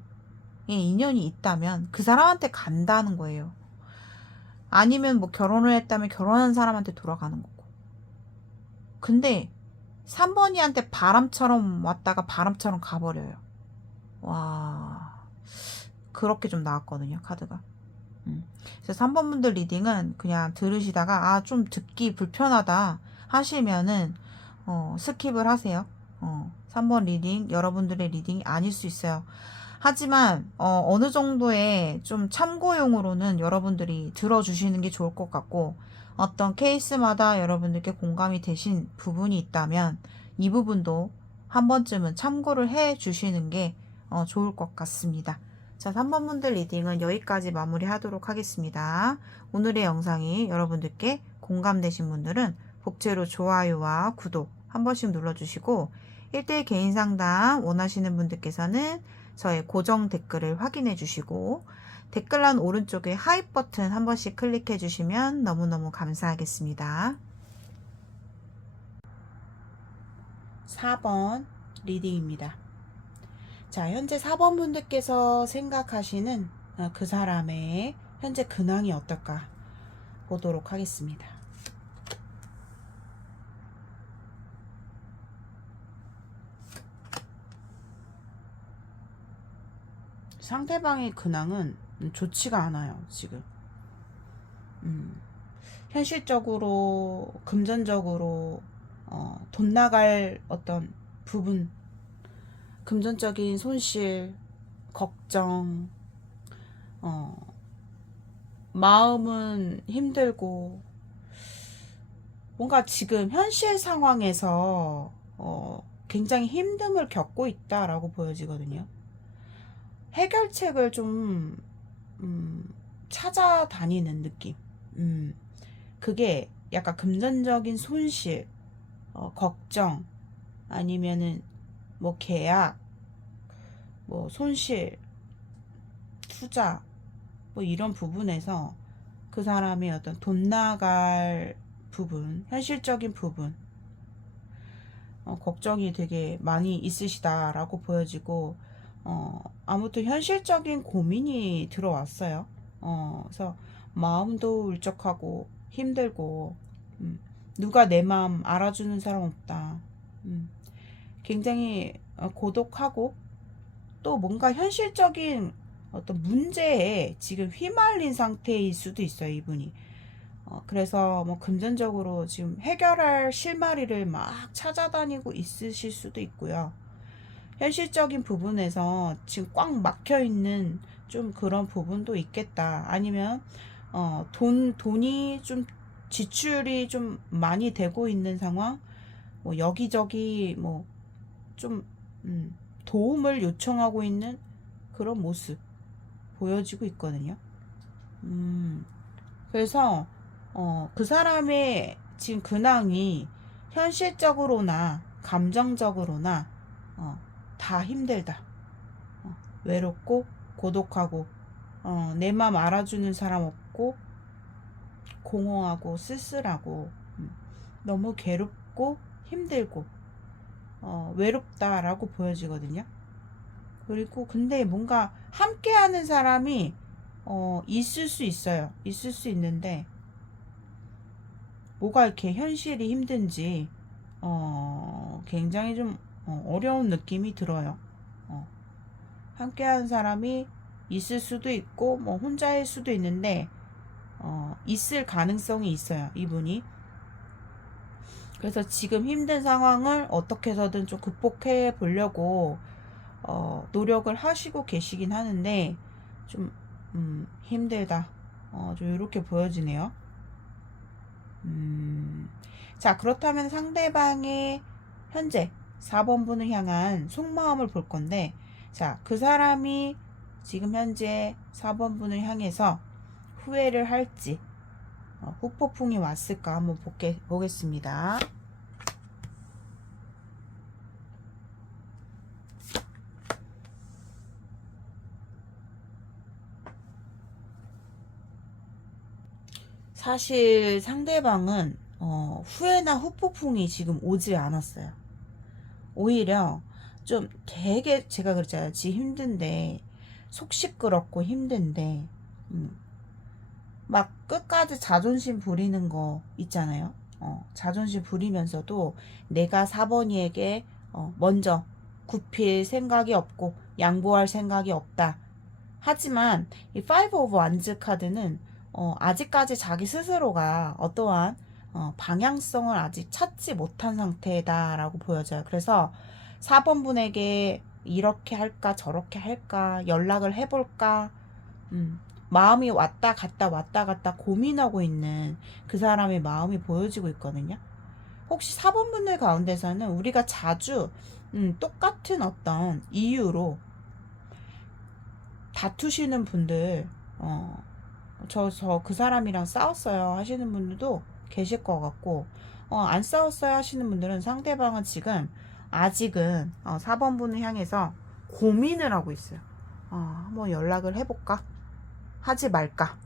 인연이 있다면 그 사람한테 간다는 거예요. 아니면 뭐 결혼을 했다면 결혼한 사람한테 돌아가는 거고. 근데 3번이한테 바람처럼 왔다가 바람처럼 가버려요. 와, 그렇게 좀 나왔거든요, 카드가. 그래서 3번 분들 리딩은 그냥 들으시다가 좀 듣기 불편하다 하시면은 스킵을 하세요. 3번 리딩 여러분들의 리딩이 아닐 수 있어요. 하지만 어느 정도의 좀 참고용으로는 여러분들이 들어주시는 게 좋을 것 같고 어떤 케이스마다 여러분들께 공감이 되신 부분이 있다면 이 부분도 한 번쯤은 참고를 해 주시는 게 좋을 것 같습니다. 자, 3번 분들 리딩은 여기까지 마무리하도록 하겠습니다. 오늘의 영상이 여러분들께 공감되신 분들은 복제로 좋아요와 구독 한 번씩 눌러주시고 1대1 개인 상담 원하시는 분들께서는 저의 고정 댓글을 확인해 주시고 댓글란 오른쪽에 하이 버튼 한 번씩 클릭해 주시면 너무너무 감사하겠습니다. 4번 리딩입니다. 자, 현재 4번 분들께서 생각하시는 그 사람의 현재 근황이 어떨까 보도록 하겠습니다. 상대방의 근황은 좋지가 않아요, 지금. 현실적으로, 금전적으로, 돈 나갈 어떤 부분, 금전적인 손실, 걱정, 마음은 힘들고, 뭔가 지금 현실 상황에서, 굉장히 힘듦을 겪고 있다라고 보여지거든요. 해결책을 좀 찾아다니는 느낌. 그게 약간 금전적인 손실, 걱정, 아니면은 뭐 계약, 뭐 손실, 투자, 뭐 이런 부분에서 그 사람의 어떤 돈 나갈 부분, 현실적인 부분, 걱정이 되게 많이 있으시다라고 보여지고, 아무튼 현실적인 고민이 들어왔어요. 그래서 마음도 울적하고 힘들고, 누가 내 마음 알아주는 사람 없다. 굉장히 고독하고 또 뭔가 현실적인 어떤 문제에 지금 휘말린 상태일 수도 있어요, 이분이. 그래서 뭐 금전적으로 지금 해결할 실마리를 막 찾아다니고 있으실 수도 있고요. 현실적인 부분에서 지금 꽉 막혀 있는 좀 그런 부분도 있겠다. 아니면 돈이 좀 지출이 좀 많이 되고 있는 상황, 뭐 여기저기 뭐 좀 도움을 요청하고 있는 그런 모습 보여지고 있거든요. 그래서 그 사람의 지금 근황이 현실적으로나 감정적으로나 다 힘들다. 외롭고 고독하고 내 맘 알아주는 사람 없고 공허하고 쓸쓸하고 너무 괴롭고 힘들고 외롭다라고 보여지거든요. 그리고 근데 뭔가 함께하는 사람이 있을 수 있어요. 있을 수 있는데 뭐가 이렇게 현실이 힘든지 굉장히 좀 어려운 느낌이 들어요. 함께하는 사람이 있을 수도 있고 뭐 혼자일 수도 있는데 있을 가능성이 있어요, 이분이. 그래서 지금 힘든 상황을 어떻게 해서든 좀 극복해 보려고 노력을 하시고 계시긴 하는데 좀 힘들다. 좀 이렇게 보여지네요. 자, 그렇다면 상대방의 현재 4번 분을 향한 속마음을 볼 건데, 자, 그 사람이 지금 현재 4번 분을 향해서 후회를 할지, 후폭풍이 왔을까 한번 보겠습니다. 사실 상대방은 후회나 후폭풍이 지금 오지 않았어요. 오히려 좀 되게 제가 그랬잖아요. 지 힘든데 속 시끄럽고 힘든데 막 끝까지 자존심 부리는 거 있잖아요. 자존심 부리면서도 내가 4번이에게 먼저 굽힐 생각이 없고 양보할 생각이 없다. 하지만 이 Five of Wands 카드는 아직까지 자기 스스로가 어떠한 방향성을 아직 찾지 못한 상태다라고 보여져요. 그래서 4번 분에게 이렇게 할까 저렇게 할까 연락을 해볼까 마음이 왔다 갔다 고민하고 있는 그 사람의 마음이 보여지고 있거든요. 혹시 4번 분들 가운데서는 우리가 자주 똑같은 어떤 이유로 다투시는 분들, 저 그 사람이랑 싸웠어요 하시는 분들도 계실 것 같고, 안 싸웠어요 하시는 분들은 상대방은 지금 아직은 4번 분을 향해서 고민을 하고 있어요. 한번 연락을 해볼까? 하지 말까?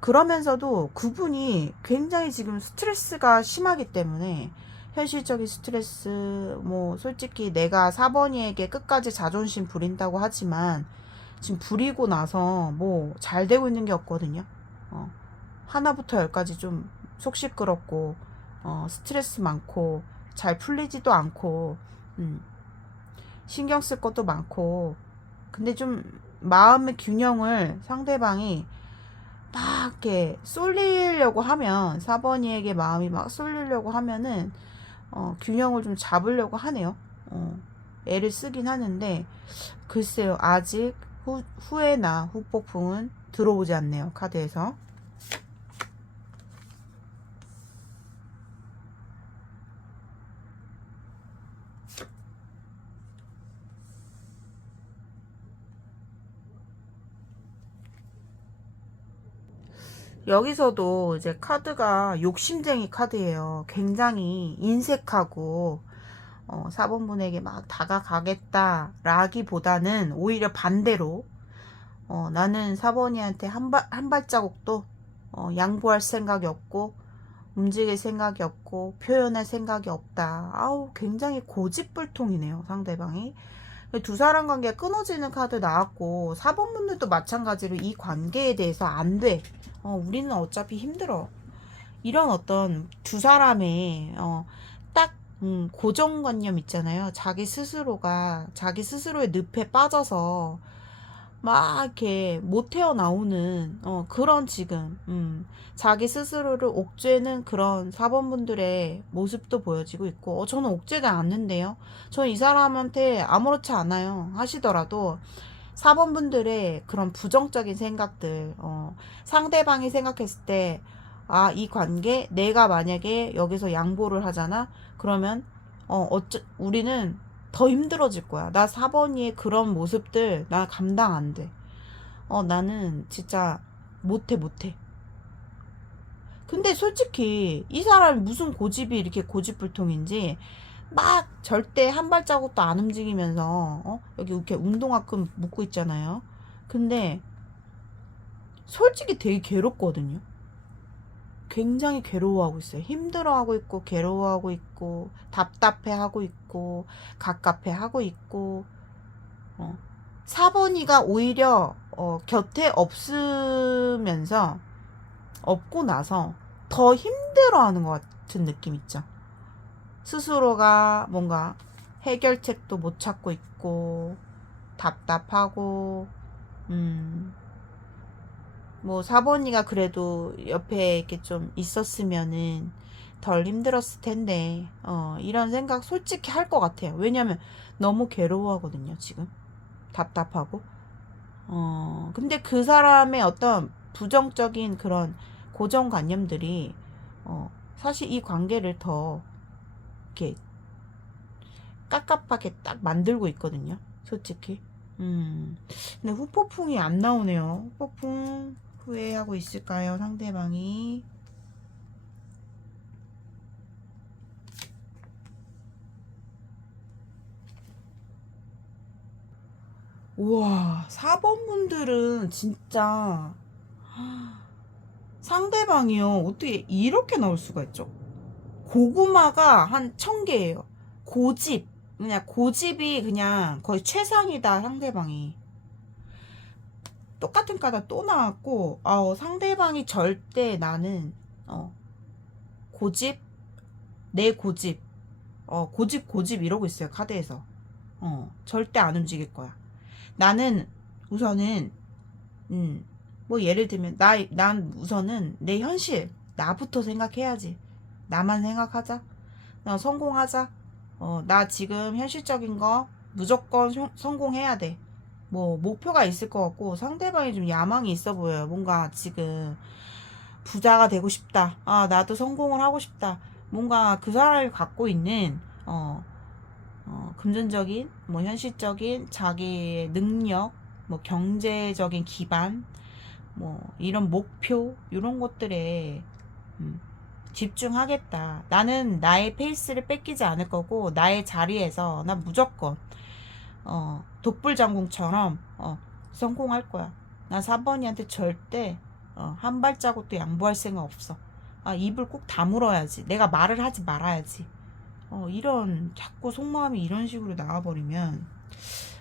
그러면서도 그분이 굉장히 지금 스트레스가 심하기 때문에, 현실적인 스트레스, 뭐 솔직히 내가 4번이에게 끝까지 자존심 부린다고 하지만 지금 부리고 나서 뭐 잘 되고 있는 게 없거든요. 하나부터 열까지 좀 속 시끄럽고, 스트레스 많고, 잘 풀리지도 않고, 신경 쓸 것도 많고. 근데 좀 마음의 균형을 상대방이 막 이렇게 쏠리려고 하면, 4번이에게 마음이 막 쏠리려고 하면은 균형을 좀 잡으려고 하네요. 애를 쓰긴 하는데 글쎄요, 아직 후회나 후폭풍은 들어오지 않네요, 카드에서. 여기서도 이제 카드가 욕심쟁이 카드예요. 굉장히 인색하고, 4번 분에게 막 다가가겠다 라기보다는 오히려 반대로, 나는 4번이한테 한 발자국도 양보할 생각이 없고, 움직일 생각이 없고, 표현할 생각이 없다. 아우, 굉장히 고집불통이네요, 상대방이. 두 사람 관계가 끊어지는 카드 나왔고, 4번 분들도 마찬가지로 이 관계에 대해서 안 돼. 우리는 어차피 힘들어. 이런 어떤 두 사람의 딱 고정관념 있잖아요. 자기 스스로가 자기 스스로의 늪에 빠져서 막 이렇게 못 태어나오는 그런 지금 자기 스스로를 옥죄는 그런 4번 분들의 모습도 보여지고 있고, 저는 옥죄지 않는데요. 저는 이 사람한테 아무렇지 않아요 하시더라도 4번 분들의 그런 부정적인 생각들, 상대방이 생각했을 때, 이 관계 내가 만약에 여기서 양보를 하잖아, 그러면 우리는 더 힘들어질 거야. 나 4번이의 그런 모습들 나 감당 안 돼. 나는 진짜 못해. 근데 솔직히 이 사람이 무슨 고집이 이렇게 고집불통인지, 막 절대 한 발자국도 안 움직이면서 여기 이렇게 운동화끈 묶고 있잖아요. 근데 솔직히 되게 괴롭거든요. 굉장히 괴로워하고 있어요. 힘들어하고 있고, 괴로워하고 있고, 답답해하고 있고, 갑갑해하고 있고. 4번이가 오히려 곁에 없으면서, 없고 나서 더 힘들어하는 것 같은 느낌 있죠. 스스로가 뭔가 해결책도 못 찾고 있고, 답답하고, 뭐 4번이가 그래도 옆에 이렇게 좀 있었으면은 덜 힘들었을 텐데, 이런 생각 솔직히 할 것 같아요. 왜냐면 너무 괴로워하거든요, 지금. 답답하고. 근데 그 사람의 어떤 부정적인 그런 고정관념들이, 사실 이 관계를 더 이렇게 깝깝하게 딱 만들고 있거든요, 솔직히. 근데 후폭풍이 안 나오네요. 후폭풍 후회하고 있을까요, 상대방이? 우와, 4번 분들은 진짜 상대방이요, 어떻게 이렇게 나올 수가 있죠? 고구마가 한 1000개예요. 고집. 그냥 고집이 그냥 거의 최상이다, 상대방이. 똑같은 까다 또 나왔고, 상대방이 절대 나는, 고집, 내 고집, 고집 이러고 있어요, 카드에서. 절대 안 움직일 거야. 나는 우선은, 뭐 예를 들면, 난 우선은 내 현실, 나부터 생각해야지. 나만 생각하자. 나 성공하자. 나 지금 현실적인 거 무조건 성공해야 돼. 뭐 목표가 있을 것 같고 상대방이 좀 야망이 있어 보여요. 뭔가 지금 부자가 되고 싶다. 아, 나도 성공을 하고 싶다. 뭔가 그 사람이 갖고 있는 금전적인, 뭐 현실적인 자기의 능력, 뭐 경제적인 기반, 뭐 이런 목표 이런 것들에 음, 집중하겠다. 나는 나의 페이스를 뺏기지 않을 거고 나의 자리에서 난 무조건 독불장군처럼 성공할 거야. 난 4번이한테 절대 한 발자국도 양보할 생각 없어. 아, 입을 꼭 다물어야지. 내가 말을 하지 말아야지. 이런 자꾸 속마음이 이런 식으로 나와버리면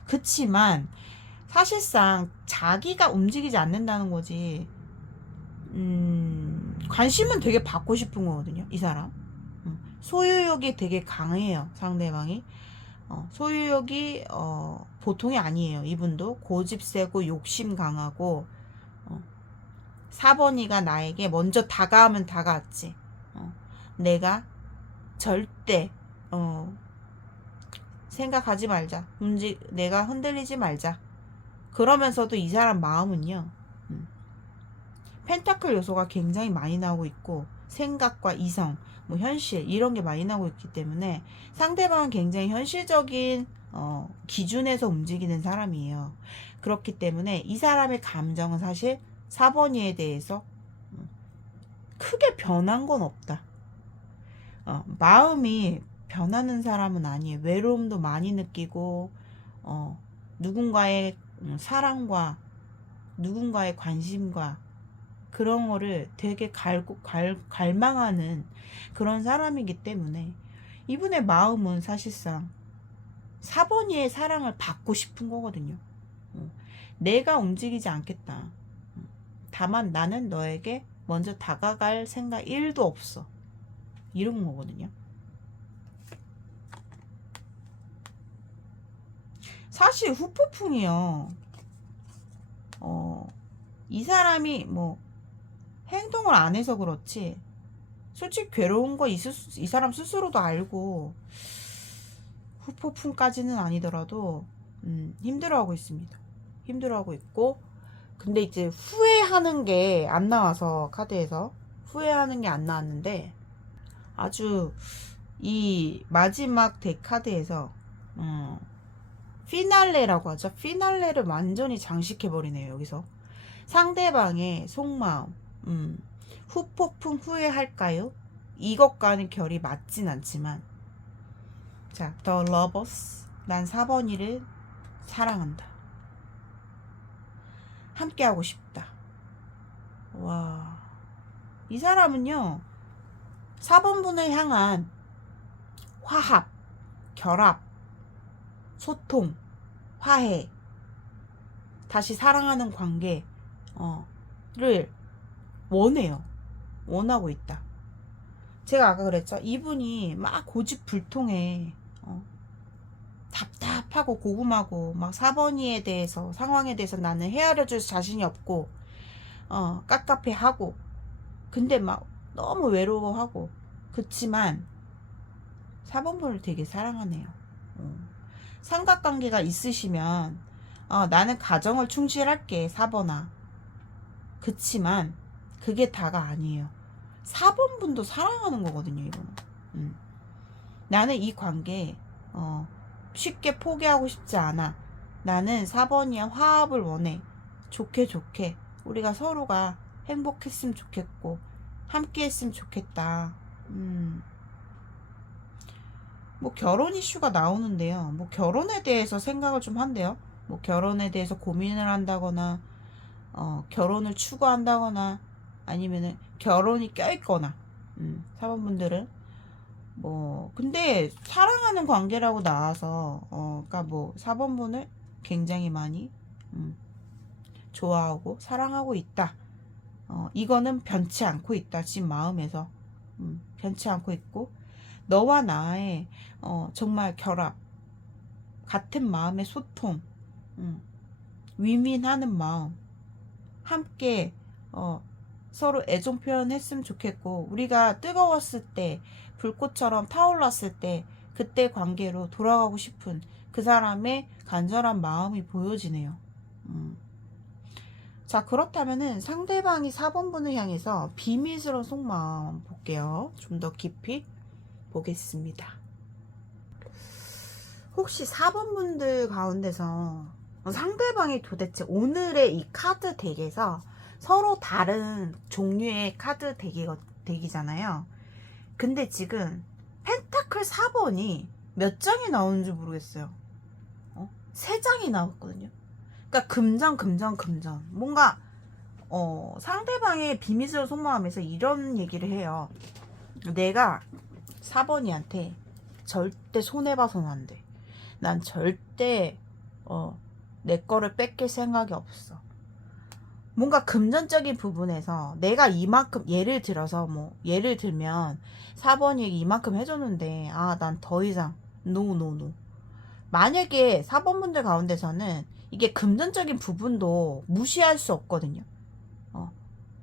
그치만 사실상 자기가 움직이지 않는다는 거지. 관심은 되게 받고 싶은 거거든요, 이 사람. 소유욕이 되게 강해요, 상대방이. 소유욕이 보통이 아니에요. 이분도 고집 세고 욕심 강하고 4번이가 나에게 먼저 다가오면 다가왔지. 내가 절대 생각하지 말자. 내가 흔들리지 말자. 그러면서도 이 사람 마음은요. 펜타클 요소가 굉장히 많이 나오고 있고 생각과 이성, 뭐 현실 이런 게 많이 나오고 있기 때문에 상대방은 굉장히 현실적인 기준에서 움직이는 사람이에요. 그렇기 때문에 이 사람의 감정은 사실 4번이에 대해서 크게 변한 건 없다. 마음이 변하는 사람은 아니에요. 외로움도 많이 느끼고 누군가의 사랑과 누군가의 관심과 그런 거를 되게 갈망하는 그런 사람이기 때문에 이분의 마음은 사실상 4번이의 사랑을 받고 싶은 거거든요. 내가 움직이지 않겠다. 다만 나는 너에게 먼저 다가갈 생각 1도 없어. 이런 거거든요. 사실 후폭풍이요. 이 사람이 뭐 행동을 안 해서 그렇지 솔직히 괴로운 거 이 사람 스스로도 알고 후폭풍까지는 아니더라도 힘들어하고 있습니다. 힘들어하고 있고 근데 이제 후회하는 게 안 나와서 카드에서 후회하는 게 안 나왔는데 아주 이 마지막 덱 카드에서 피날레라고 하죠. 피날레를 완전히 장식해버리네요. 여기서 상대방의 속마음 후폭풍 후회할까요? 이것과는 결이 맞진 않지만 자, The Lovers 난 4번이를 사랑한다. 함께하고 싶다. 와, 이 사람은요 4번분을 향한 화합, 결합, 소통, 화해, 다시 사랑하는 관계를 원해요. 원하고 있다. 제가 아까 그랬죠. 이분이 막 고집불통해. 답답하고 고금하고 막 4번이에 대해서 상황에 대해서 나는 헤아려줄 자신이 없고 깝깝해하고 근데 막 너무 외로워하고 그치만 4번분을 되게 사랑하네요. 삼각관계가 있으시면 나는 가정을 충실할게 4번아. 그치만 그게 다가 아니에요. 4번분도 사랑하는 거거든요. 이거는 나는 이 관계 쉽게 포기하고 싶지 않아. 나는 4번이야 화합을 원해. 좋게 우리가 서로가 행복했으면 좋겠고 함께 했으면 좋겠다. 뭐 결혼 이슈가 나오는데요. 뭐 결혼에 대해서 생각을 좀 한대요. 뭐 결혼에 대해서 고민을 한다거나 결혼을 추구한다거나 아니면은 결혼이 껴있거나 4번분들은 뭐 근데 사랑하는 관계라고 나와서 그러니까 뭐 4번분을 굉장히 많이 좋아하고 사랑하고 있다. 이거는 변치 않고 있다. 지금 마음에서 변치 않고 있고 너와 나의 정말 결합, 같은 마음의 소통, 위민하는 마음, 함께 서로 애정 표현했으면 좋겠고 우리가 뜨거웠을 때 불꽃처럼 타올랐을 때 그때 관계로 돌아가고 싶은 그 사람의 간절한 마음이 보여지네요. 자, 그렇다면은 상대방이 4번분을 향해서 비밀스러운 속마음 볼게요. 좀 더 깊이 보겠습니다. 혹시 4번분들 가운데서 상대방이 도대체 오늘의 이 카드 덱에서 서로 다른 종류의 카드 덱이잖아요. 근데 지금 펜타클 4번이 몇 장이 나오는지 모르겠어요. 3장이 나왔거든요. 그러니까 금전. 뭔가 상대방의 비밀스러운 속마음에서 이런 얘기를 해요. 내가 4번이한테 절대 손해봐서는 안 돼. 난 절대 내 거를 뺏길 생각이 없어. 뭔가 금전적인 부분에서 내가 이만큼 예를 들면 4번이 이만큼 해줬는데 난 더 이상 노. 만약에 4번분들 가운데서는 이게 금전적인 부분도 무시할 수 없거든요.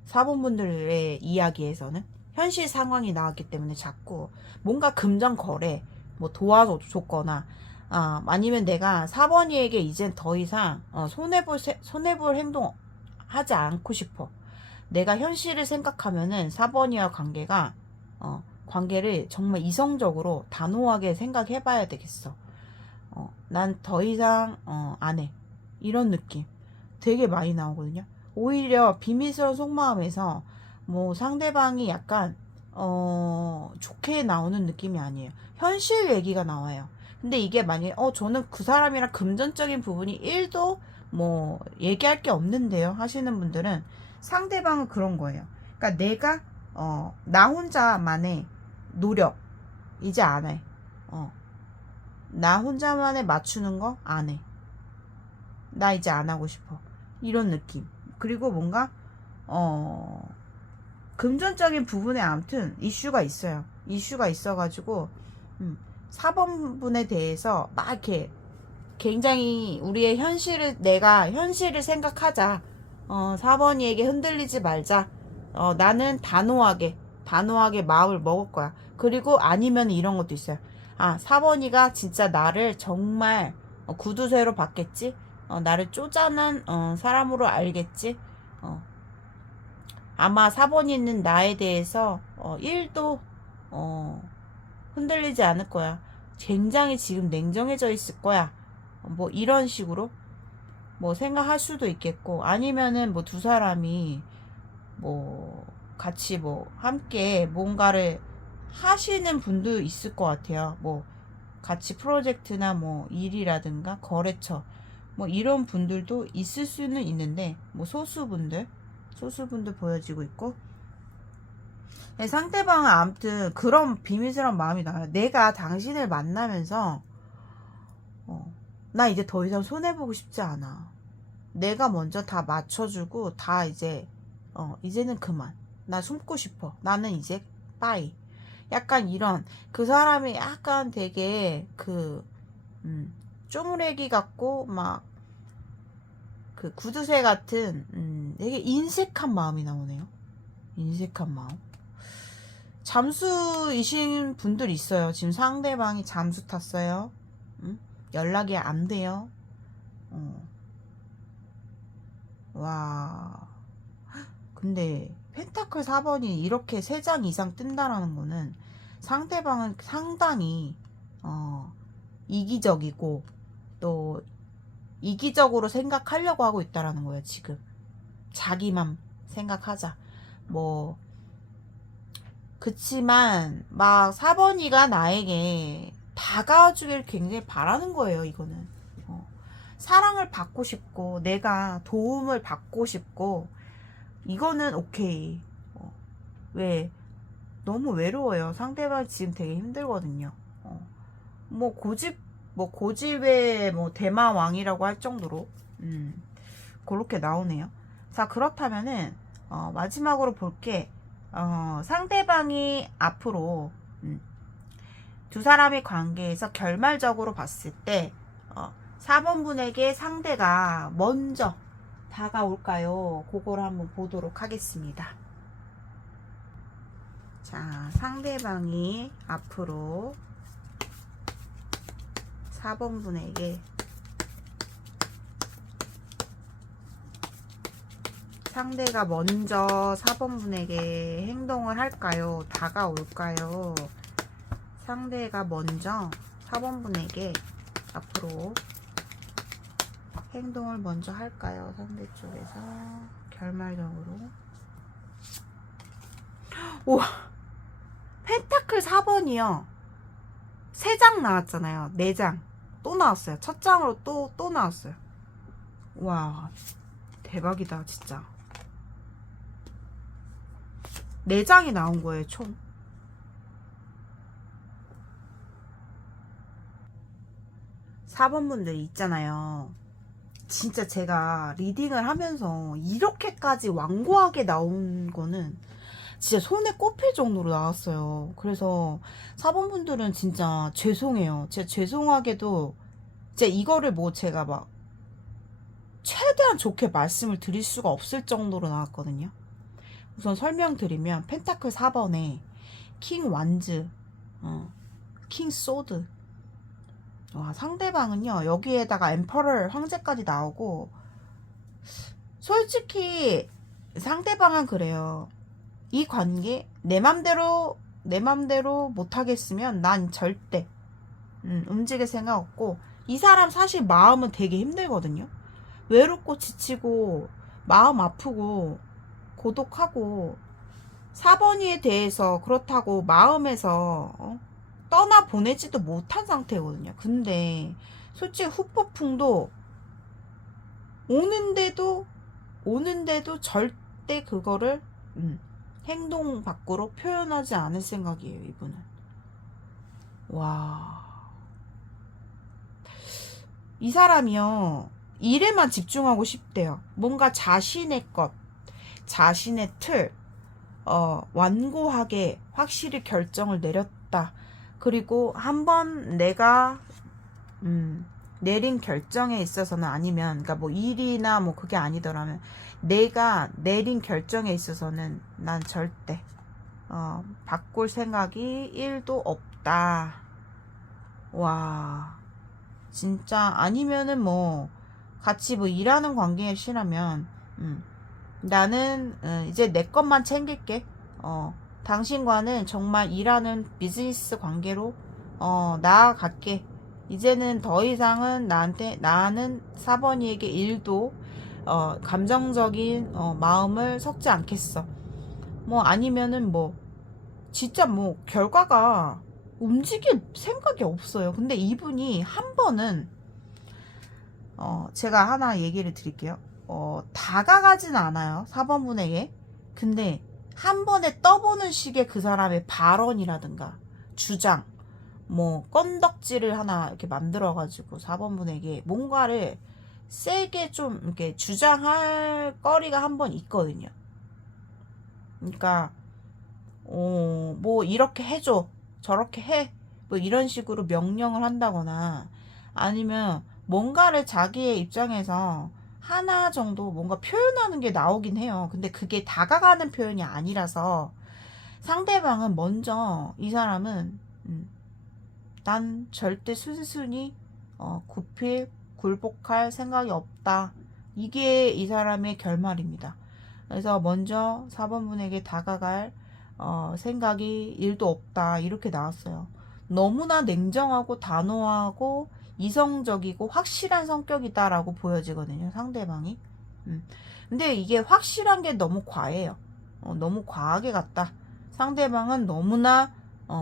4번분들의 이야기에서는 현실 상황이 나왔기 때문에 자꾸 뭔가 금전 거래 뭐 도와줬거나 아니면 내가 4번이에게 이젠 더 이상 손해볼 행동 하지 않고 싶어. 내가 현실을 생각하면은 4번이와 관계를 정말 이성적으로 단호하게 생각해봐야 되겠어. 난 더 이상 안 해. 이런 느낌 되게 많이 나오거든요. 오히려 비밀스러운 속마음에서 뭐 상대방이 약간 좋게 나오는 느낌이 아니에요. 현실 얘기가 나와요. 근데 이게 만약에 저는 그 사람이랑 금전적인 부분이 1도 뭐 얘기할 게 없는데요 하시는 분들은 상대방은 그런 거예요. 그러니까 내가 나 혼자만의 노력 이제 안 해. 나 혼자만의 맞추는 거 안 해. 나 이제 안 하고 싶어. 이런 느낌. 그리고 뭔가 금전적인 부분에 아무튼 이슈가 있어요. 이슈가 있어가지고 4번분에 대해서 막 이렇게 굉장히 우리의 내가 현실을 생각하자. 4번이에게 흔들리지 말자. 나는 단호하게 마음을 먹을 거야. 그리고 아니면 이런 것도 있어요. 4번이가 진짜 나를 정말 구두쇠로 봤겠지? 나를 쪼잔한 사람으로 알겠지? 아마 4번이는 나에 대해서 1도 흔들리지 않을 거야. 굉장히 지금 냉정해져 있을 거야. 뭐 이런 식으로 뭐 생각할 수도 있겠고, 아니면은 뭐 두 사람이 뭐 같이 뭐 함께 뭔가를 하시는 분도 있을 것 같아요. 뭐 같이 프로젝트나 뭐 일이라든가 거래처 뭐 이런 분들도 있을 수는 있는데, 뭐 소수분들 보여지고 있고, 상대방은 아무튼 그런 비밀스러운 마음이 나요. 내가 당신을 만나면서 나 이제 더 이상 손해보고 싶지 않아. 내가 먼저 다 맞춰주고 다 이제는 그만. 나 숨고 싶어. 나는 이제 빠이. 약간 이런, 그 사람이 약간 되게 쪼무레기 같고 막 그 구두쇠 같은 되게 인색한 마음이 나오네요. 인색한 마음. 잠수이신 분들 있어요. 지금 상대방이 잠수 탔어요. 연락이 안 돼요. 와. 근데 펜타클 4번이 이렇게 3장 이상 뜬다라는 거는 상대방은 상당히 이기적이고 또 이기적으로 생각하려고 하고 있다라는 거예요. 지금 자기만 생각하자. 뭐 그치만 막 4번이가 나에게 다가와주길 굉장히 바라는 거예요. 이거는 사랑을 받고 싶고 내가 도움을 받고 싶고, 이거는 오케이. 왜 너무 외로워요. 상대방 지금 되게 힘들거든요. 뭐 고집의 뭐 대마왕이라고 할 정도로 그렇게 나오네요. 자, 그렇다면은 마지막으로 볼게. 상대방이 앞으로 두 사람의 관계에서 결말적으로 봤을 때 4번분에게 상대가 먼저 다가올까요? 그거를 한번 보도록 하겠습니다. 자, 상대방이 앞으로 4번 분에게 상대가 먼저 4번 분에게 행동을 할까요? 다가올까요? 상대가 먼저 4번 분에게 앞으로 행동을 먼저 할까요? 상대 쪽에서 결말적으로. 우와, 펜타클 4번이요. 3장 나왔잖아요. 4장 또 나왔어요. 첫 장으로 또 나왔어요. 와, 대박이다 진짜. 4장이 나온 거예요 총. (4번) 분들 있잖아요. 진짜 제가 리딩을 하면서 이렇게까지 완고하게 나온 거는 진짜 손에 꼽힐 정도로 나왔어요. 그래서 4번 분들은 진짜 죄송해요. 진짜 죄송하게도 진짜 이거를 뭐 제가 막 최대한 좋게 말씀을 드릴 수가 없을 정도로 나왔거든요. 우선 설명드리면 펜타클 4번에 킹 완즈, 킹 소드. 와, 상대방은요 여기에다가 엠퍼럴 황제까지 나오고, 솔직히 상대방은 그래요. 이 관계 내 맘대로 못하겠으면 난 절대 움직일 생각 없고, 이 사람 사실 마음은 되게 힘들거든요. 외롭고 지치고 마음 아프고 고독하고 4번이에 대해서 그렇다고 마음에서 떠나 보내지도 못한 상태거든요. 근데 솔직히 후폭풍도 오는데도 절대 그거를 행동 밖으로 표현하지 않을 생각이에요, 이분은. 와, 이 사람이요 일에만 집중하고 싶대요. 뭔가 자신의 것, 자신의 틀, 완고하게 확실히 결정을 내렸다. 그리고 한번 내가 내린 결정에 있어서는, 아니면 그러니까 뭐 일이나 뭐 그게 아니더라면 내가 내린 결정에 있어서는 난 절대 바꿀 생각이 1도 없다. 와, 진짜. 아니면은 뭐 같이 뭐 일하는 관계시라면 나는 이제 내 것만 챙길게. 당신과는 정말 일하는 비즈니스 관계로 나아갈게. 이제는 더 이상은 나는 4번이에게 일도 감정적인 마음을 섞지 않겠어. 뭐 아니면은 뭐 진짜 뭐 결과가 움직일 생각이 없어요. 근데 이분이 한 번은 제가 하나 얘기를 드릴게요. 다가가진 않아요, 4번 분에게. 근데 한 번에 떠보는 식의 그 사람의 발언이라든가 주장, 뭐 건덕지를 하나 이렇게 만들어가지고 4번 분에게 뭔가를 세게 좀 이렇게 주장할 거리가 한 번 있거든요. 그러니까 뭐 이렇게 해줘, 저렇게 해, 뭐 이런 식으로 명령을 한다거나, 아니면 뭔가를 자기의 입장에서 하나 정도 뭔가 표현하는 게 나오긴 해요. 근데 그게 다가가는 표현이 아니라서 상대방은 먼저, 이 사람은 난 절대 순순히 굴복할 생각이 없다. 이게 이 사람의 결말입니다. 그래서 먼저 4번 분에게 다가갈 생각이 1도 없다. 이렇게 나왔어요. 너무나 냉정하고 단호하고 이성적이고 확실한 성격이다라고 보여지거든요, 상대방이. 근데 이게 확실한 게 너무 과해요. 너무 과하게 갔다. 상대방은 너무나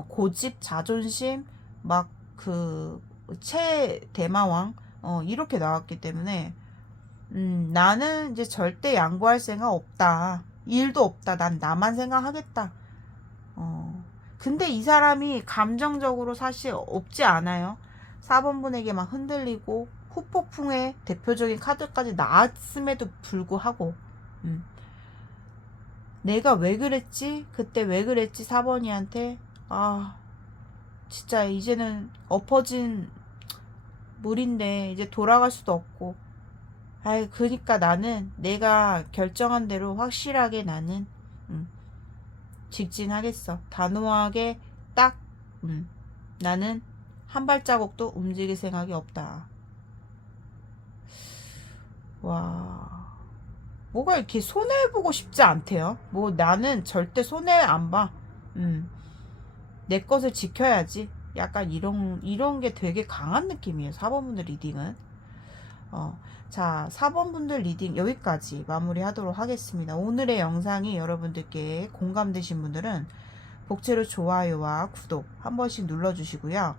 고집, 자존심, 막 그 최대마왕 이렇게 나왔기 때문에 나는 이제 절대 양보할 생각 없다. 일도 없다. 난 나만 생각하겠다. 근데 이 사람이 감정적으로 사실 없지 않아요. 4번 분에게 막 흔들리고 후폭풍의 대표적인 카드까지 나왔음에도 불구하고 내가 왜 그랬지? 그때 왜 그랬지? 4번이한테. 진짜 이제는 엎어진 물인데 이제 돌아갈 수도 없고, 그러니까 나는 내가 결정한 대로 확실하게 나는 직진하겠어. 단호하게 딱 나는 한 발자국도 움직일 생각이 없다. 와, 뭐가 이렇게 손해보고 싶지 않대요. 뭐 나는 절대 손해 안 봐. 내 것을 지켜야지. 약간 이런 게 되게 강한 느낌이에요. 4번 분들 리딩은. 자, 4번 분들 리딩 여기까지 마무리하도록 하겠습니다. 오늘의 영상이 여러분들께 공감되신 분들은 복채로 좋아요와 구독 한 번씩 눌러주시고요.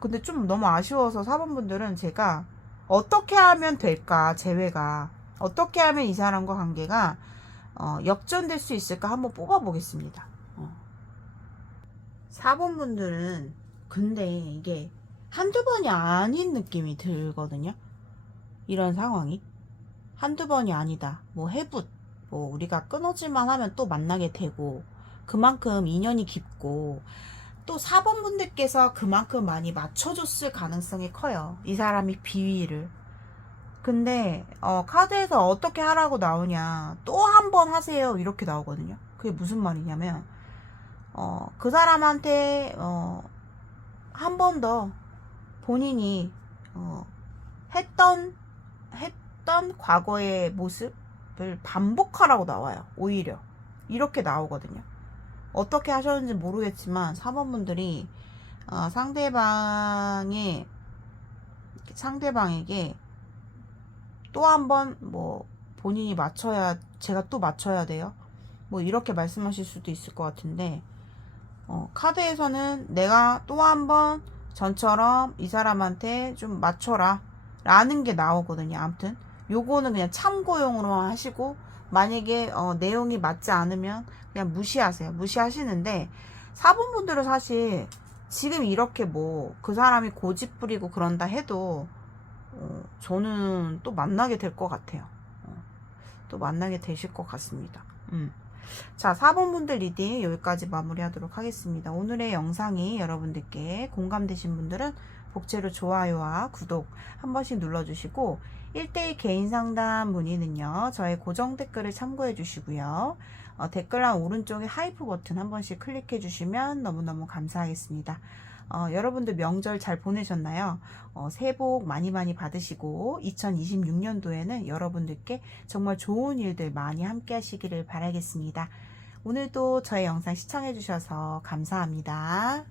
근데 좀 너무 아쉬워서 4번 분들은 제가 어떻게 하면 될까, 재회가. 어떻게 하면 이 사람과 관계가 역전될 수 있을까 한번 뽑아보겠습니다. 4번 분들은 근데 이게 한두 번이 아닌 느낌이 들거든요. 이런 상황이. 한두 번이 아니다. 뭐 해붓. 뭐 우리가 끊어질만 하면 또 만나게 되고 그만큼 인연이 깊고 또 4번 분들께서 그만큼 많이 맞춰줬을 가능성이 커요. 이 사람이 비위를. 근데 카드에서 어떻게 하라고 나오냐, 또 한 번 하세요 이렇게 나오거든요. 그게 무슨 말이냐면 그 사람한테 한 번 더 본인이 했던 과거의 모습을 반복하라고 나와요. 오히려 이렇게 나오거든요. 어떻게 하셨는지 모르겠지만 4번 분들이 상대방에게 또 한 번 뭐 본인이 제가 또 맞춰야 돼요. 뭐 이렇게 말씀하실 수도 있을 것 같은데 카드에서는 내가 또 한 번 전처럼 이 사람한테 좀 맞춰라 라는 게 나오거든요. 아무튼 요거는 그냥 참고용으로만 하시고 만약에 내용이 맞지 않으면 그냥 무시하세요. 무시하시는데 4번 분들은 사실 지금 이렇게 뭐 그 사람이 고집 부리고 그런다 해도 저는 또 만나게 될 것 같아요. 또 만나게 되실 것 같습니다. 자, 4번 분들 리딩 여기까지 마무리하도록 하겠습니다. 오늘의 영상이 여러분들께 공감되신 분들은 복채로 좋아요와 구독 한 번씩 눌러주시고 1대1 개인 상담 문의는요 저의 고정 댓글을 참고해 주시고요. 댓글란 오른쪽에 하이프 버튼 한 번씩 클릭해 주시면 너무너무 감사하겠습니다. 여러분들 명절 잘 보내셨나요? 새해 복 많이 받으시고 2026년도에는 여러분들께 정말 좋은 일들 많이 함께 하시기를 바라겠습니다. 오늘도 저의 영상 시청해 주셔서 감사합니다.